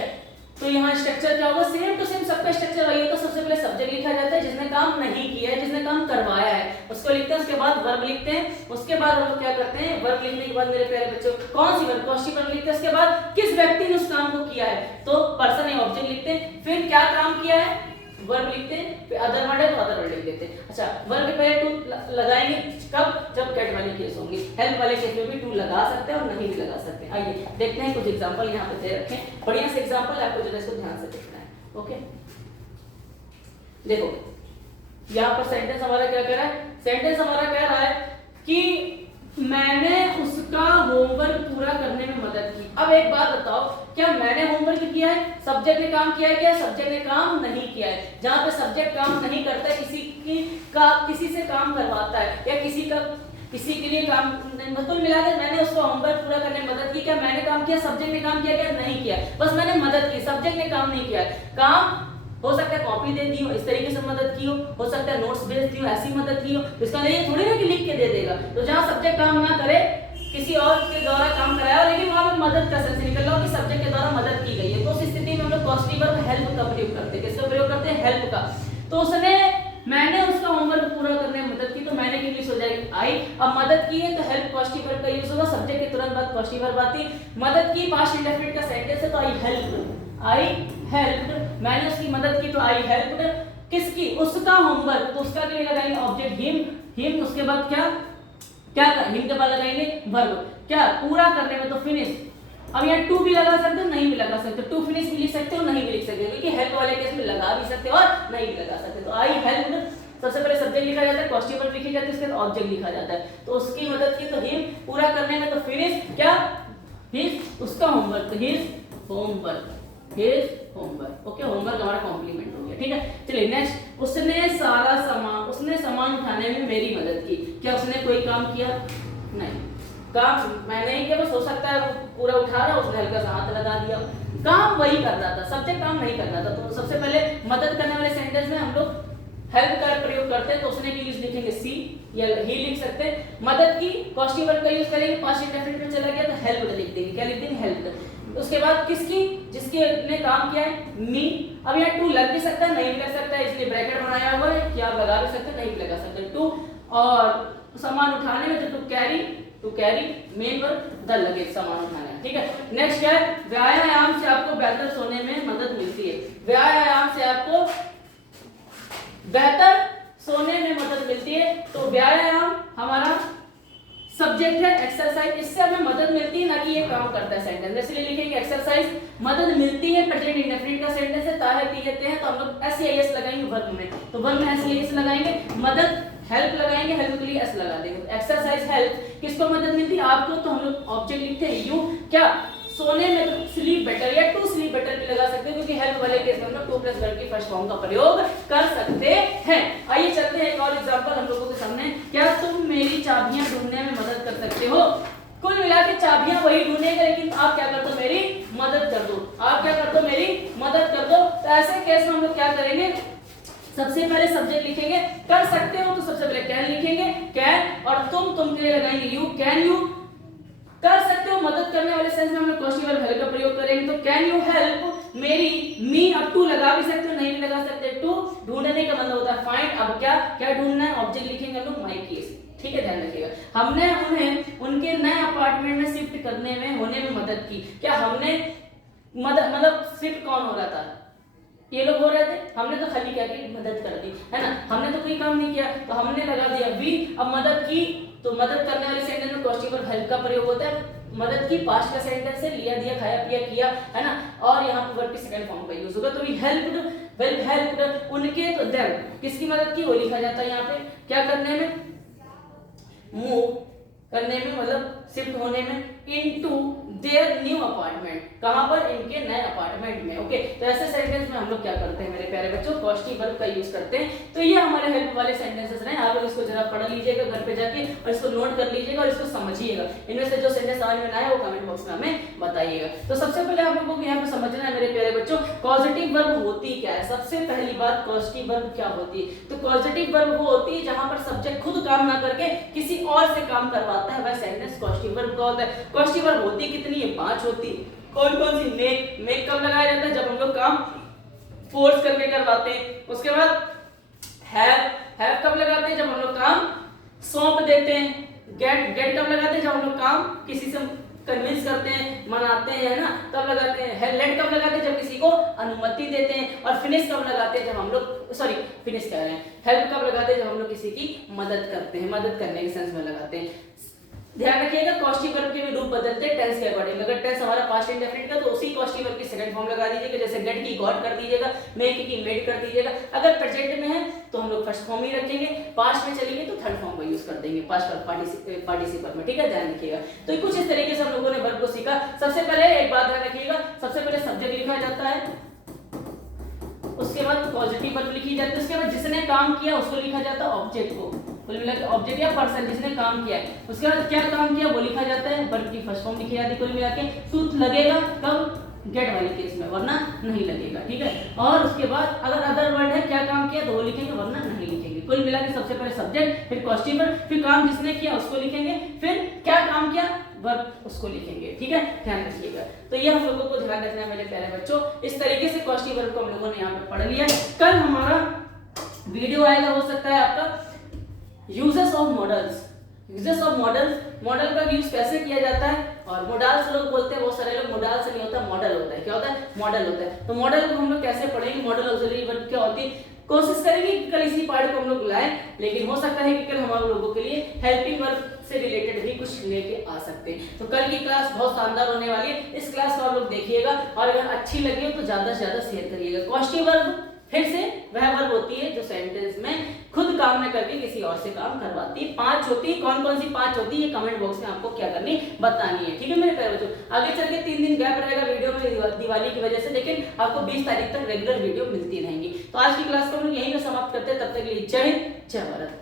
तो यहाँ स्ट्रक्चर क्या होगा? सेम टू सेम सबका स्ट्रक्चर वही होता है। सबसे पहले सब्जेक्ट लिखा जाता है, जिसने काम नहीं किया है, जिसने काम करवाया है, उसको लिखते हैं, उसके बाद वर्ब लिखते हैं, उसके बाद हम लोग क्या करते हैं? वर्ब लिखने के बाद मेरे प्यारे बच्चों कौन सी वर्ब? कॉस्टिव वर्ब लिखते हैं, उसके बाद किस व्यक्ति ने उस काम को किया है, तो पर्सन या ऑब्जेक्ट लिखते हैं, फिर क्या काम किया है? वर्ब लिखते हैं, फिर अदर वर्ड है तो अदर वर्ड लिख देते हैं। अच्छा, वर्ब के पहले टू लगाएंगे कब? जब गेट वाले केस होंगे। हेल्प वाले केस में भी टू लगा सकते हैं और नहीं भी लगा सकते हैं। आइए देखते हैं कुछ एग्जांपल यहाँ पे दे रखे हैं, बढ़िया से एग्जांपल, आपको जरा इसको ध्यान से देखना है। ओके, देखो यहाँ पर सेंटेंस हमारा क्या कह रहा है? सेंटेंस हमारा कह रहा है कि मैंने उसका होमवर्क पूरा करने में मदद की। अब एक बात बताओ, क्या मैंने होमवर्क किया है? सब्जेक्ट ने काम किया है क्या? सब्जेक्ट ने काम नहीं किया है। जहां पे सब्जेक्ट काम नहीं करता है, किसी से काम करवाता है, या किसी के लिए काम, कुल मिलाकर मैंने उसको होमवर्क पूरा करने में मदद की। क्या मैंने काम किया? सब्जेक्ट ने काम किया क्या? नहीं किया, बस मैंने मदद की, सब्जेक्ट ने काम नहीं किया। काम हो सकता है कॉपी दे दी हो, इस तरीके से मदद की हो सकता है नोट्स भेज दी हो, ऐसी मदद की हो। तो इसका ये थोड़ी ना कि लिख के दे देगा। तो जहाँ सब्जेक्ट काम ना करे, किसी और के द्वारा काम कराया लेकिन वहां पे मदद का सेंस निकल रहा हो कि सब्जेक्ट के द्वारा मदद की गई है, तो उस स्थिति में हम लोग कॉस्टिव वर्ब हेल्प का प्रयोग करते हैं। किसका प्रयोग करते हैं? हेल्प का। तो उसने मैंने उसका होमवर्क पूरा करने में मदद की, तो मैंने की इंग्लिश हो जाएगी आई। अब मदद की है तो हेल्प कॉस्टिव वर्ब का यूज होगा, सब्जेक्ट के तुरंत बाद कॉस्टिव वर्ब आती। मदद की पास्ट इंडेफिनिट का सेंटेंस है तो आई हेल्प्ड, आई हेल्प्ड। मैंने उसकी मदद की तो आई हेल्प्ड किसकी? उसका होमवर्क। तो उसका के लिए लगाएंगे ऑब्जेक्ट हिम, हिम उसके बाद क्या क्या हिम के बाद लगाएंगे वर्ब। क्या? पूरा करने में तो फिनिश। अब यहाँ टू भी लगा सकते हो, नहीं भी लगा सकते, टू फिनिश भी लिख सकते हो, नहीं भी लिख सकते, क्योंकि हेल्प वाले केस में लगा भी सकते हो और नहीं भी लगा सकते। तो आई हेल्प सबसे पहले सब्जेक्ट लिखा जाता है, कॉस्टिव वर्ब लिखी जाती है, उसके बाद ऑब्जेक्ट लिखा जाता है। तो उसकी मदद की तो हिम, पूरा करने में तो फिनिश, क्या हिज उसका homework, his homework, his homework. Okay, homework हमारा कॉम्प्लीमेंट हो गया। ठीक है, चलिए नेक्स्ट। उसने सारा सामान, उसने सामान उठाने में मेरी मदद की। क्या उसने कोई काम किया? नहीं, काम मैंने ही किया, बस हो सकता है पूरा उठा रहा, उसने हल्का सा हाथ लगा दिया, काम वही कर रहा था, सब्जेक्ट काम नहीं कर रहा था। तो सबसे पहले मदद करने वाले सेंटेंस में हम लोग हेल्प का प्रयोग करते हैं, तो उसने की यूज लिखेंगे सी या ही लिख सकते हैं। मदद की कॉस्टिव वर्ब का यूज करेंगे, पास्ट इंडेफिनिट में चला गया तो हेल्प लिख देंगे। क्या लिख देंगे? हेल्प। उसके बाद किसकी? जिसके ने काम किया है, मी। अब यहाँ टू लग भी सकता है, नहीं भी लग सकता है, इसलिए ब्रैकेट बनाया हुआ है। क्या लगा भी सकते हैं, नहीं भी लगा सकते टू। और सामान उठाने में तो to carry main verb the luggage, सामान उठाने। ठीक है, नेक्स्ट क्या है? व्यायाम से आपको बेहतर सोने में मदद मिलती है। व्यायाम से आपको बेहतर सोने में मदद मिलती है। तो व्यायाम हमारा सब्जेक्ट है, एक्सरसाइज, इससे हमें मदद मिलती है, ना कि ये काम करता है सेंटेंस। इसलिए लिखेंगे एक्सरसाइज मदद मिलती है, प्रेजेंट इंडेफिनिट का सेंटेंस है, ताहे तीयते हैं, तो हम लोग एस या एस लगाएंगे वर्ब में। तो वर्ब में एस या एस लगाएंगे, मदद हेल्प लगाएंगे, हेल्प के लिए एस लगा देंगे। एक्सरसाइज हेल्प किसको मदद मिलती है? आपको। तो हम लोग ऑब्जेक्ट लिखते हैं यू। क्या? सोने में तो स्लीप बेटर या टू स्लीप बेटर भी लगा सकते हैं, क्योंकि हेल्प वाले केस में हम लोग टू प्लस वर्ब की फर्स्ट फॉर्म का प्रयोग कर सकते हैं। आइए चलते हैं एक और एग्जांपल हम लोगों के सामने। क्या तुम मेरी चाबियां ढूंढने में मदद कर सकते हो? कुल मिला के चाबियां वही ढूंढेगा, लेकिन आप क्या कर दो? मेरी मदद कर दो। आप क्या कर दो? मेरी मदद कर दो। तो ऐसे केस में हम लोग क्या करेंगे? सबसे पहले सब्जेक्ट लिखेंगे, कर सकते हो तो सबसे पहले कैन लिखेंगे, कैन, और तुम के लिए लगाएंगे यू, कैन यू। कर सकते हो मदद करने वाले सेंस में हम लोग कॉस्टिव वर्ब हेल्प का प्रयोग करेंगे। तो कैन यू हेल्प मेरी, मी। अब टू लगा भी सकते हो, नहीं भी लगा सकते। टू ढूंढने का मतलब होता है फाइंड। अब क्या क्या ढूंढना है? ऑब्जेक्ट लिखेंगे हम लोग माय केस। ठीक है, ध्यान रखिएगा। हमने उन्हें उनके नए अपार्टमेंट में शिफ्ट करने में होने में मदद की। क्या हमने मतलब शिफ्ट कौन हो रहा था? ये लोग हो रहे थे, हमने तो खाली क्या की मदद कर दी, है ना। हमने तो कोई काम नहीं किया, तो हमने लगा दिया वी। अब मदद की, तो मदद करने वाले सेंटेंस में कॉस्टिव वर्ब हेल्प का प्रयोग होता है। मदद की पास्ट का सेंटेंस है, लिया दिया, खाया पिया किया, है ना। और यहाँ पर वर्ब की सेकंड फॉर्म का यूज होगा। तो वी हेल्प्ड, वेल हेल्प्ड उनके, तो देम किसकी मदद की वो लिखा जाता है यहाँ पे। क्या करने में? मूव करने में, मतलब शिफ्ट होने में, इनटू देयर न्यू अपार्टमेंट। कहां पर? इनके नए अपार्टमेंट में। ओके, तो ऐसे सेंटेंस में हम लोग क्या करते हैं मेरे प्यारे बच्चों? कॉस्टिव वर्ब का यूज करते हैं। तो ये हमारे हेल्प वाले सेंटेंसेस रहे। आप लोग इसको जरा पढ़ लीजिएगा घर पे जाके, और इसको नोट कर लीजिएगा और इसको समझिएगा। इनमें से जो सेंटेंस समझ में आए वो कमेंट बॉक्स में हमें बताइएगा। तो सबसे पहले आप लोगों को यहाँ पे समझना है मेरे प्यारे बच्चों, पॉजिटिव वर्ब होती क्या है। सबसे पहली बात, पॉजिटिव वर्ब क्या होती है? तो पॉजिटिव वर्ब वो होती है जहां पर सब्जेक्ट खुद काम ना करके किसी और से काम करवाता है, वह सेंटेंस पॉजिटिव वर्ब का होता है। पॉजिटिव वर्ब होती कितनी है? 5 होती है। कौन कौन सी? मेक कब लगाया जाता है? जब हम लोग काम फोर्स करके करवाते हैं। उसके बाद हैव कब लगाते हैं? जब हम लोग काम सौंप देते हैं। गेट कब लगाते हैं? जब हम लोग काम किसी से कन्विंस करते हैं, मनाते हैं, है ना, तब लगाते हैं। लेट कब लगाते हैं? जब किसी को अनुमति देते हैं। और फिनिश कब लगाते हैं? जब हम लोग फिनिश कह रहे हैं। हेल्प कब लगाते हैं? जब हम लोग किसी की मदद करते हैं, मदद करने के सेंस में लगाते हैं। ध्यान रखिएगा, कॉस्टिव वर्ब के भी रूप बदलते हैं टेंस के अकॉर्डिंग। अगर टेंस हमारा पास्ट इंडेफिनिट का, तो उसी कॉस्टिव वर्ब की सेकंड फॉर्म लगा दीजिएगा। जैसे गेट की गॉट कर दीजिएगा, मेक की मेड कर दीजिएगा। अगर प्रेजेंट में है तो हम लोग फर्स्ट फॉर्म ही रखेंगे, पास्ट में चलेंगे तो थर्ड फॉर्म का यूज कर देंगे पास्ट पार्टिसिपल में। ठीक है, ध्यान रखिएगा। तो कुछ इस तरीके से हम लोगों ने वर्ब को सीखा। सबसे पहले एक बात ध्यान रखिएगा, सबसे पहले सब्जेक्ट लिखा जाता है, उसके बाद पॉजिटिव वर्ब लिखी जाती है, उसके बाद जिसने काम किया उसको लिखा जाता है, ऑब्जेक्ट को। ऑब्जेक्ट या पर्सन जिसने काम किया है, उसके बाद क्या काम किया वो लिखा जाता है, वर्ब की फर्स्ट फॉर्म लिखी जाती है। कुल मिला के सूत्र लगेगा कब? गेट वाले केस में, वरना नहीं लगेगा, ठीक है। और उसके बाद अगर अदर वर्ड है क्या काम किया तो वो लिखेंगे, वरना नहीं लिखेंगे। कुल मिला के सबसे पहले सब्जेक्ट, फिर क्वेश्चन वर्ब, फिर काम जिसने किया उसको लिखेंगे, फिर क्या काम किया वर्ब उसको लिखेंगे, ठीक है, ध्यान रखिएगा। तो ये हम लोगों को ध्यान रखना है मेरे प्यारे बच्चों। इस तरीके से क्वेश्चन वर्ब को हम लोगों ने यहाँ पे पढ़ लिया। कल हमारा वीडियो आएगा, हो सकता है आपका uses of models, uses of models, model का यूज कैसे किया जाता है। और मोडाल्स लोग बोलते हैं, बहुत सारे लोग मोडाल से नहीं होता मॉडल होता है, क्या होता है मॉडल होता है। तो मॉडल को हम लोग कैसे पढ़ेंगे, मॉडल ऑक्सिलरी वर्ब क्या होती है, कोशिश करेंगे कि कल इसी पार्ट को हम लोग लाएं, लेकिन हो सकता है कि कल हम लोगों के लिए हेल्पिंग वर्ब से रिलेटेड भी कुछ लेके आ सकते हैं। तो कल की क्लास बहुत शानदार होने वाली है, इस क्लास को आप लोग देखिएगा और अगर अच्छी लगी हो तो ज्यादा से ज्यादा शेयर करिएगा। क्वेश्चन वर्ब फिर से वह वर्ब होती है जो सेंटेंस में खुद काम न करके किसी और से काम करवाती है। 5 होती है, कौन कौन सी 5 होती है ये कमेंट बॉक्स में आपको क्या करनी बतानी है, ठीक है मेरे प्यारे बच्चों। आगे चल के 3 दिन गैप रहेगा वीडियो में दिवाली की वजह से, लेकिन आपको 20 तारीख तक रेगुलर वीडियो मिलती रहेंगी। तो आज की क्लास को हम लोग यहीं पे समाप्त करते हैं, तब तक के लिए जय हिंद जय भारत।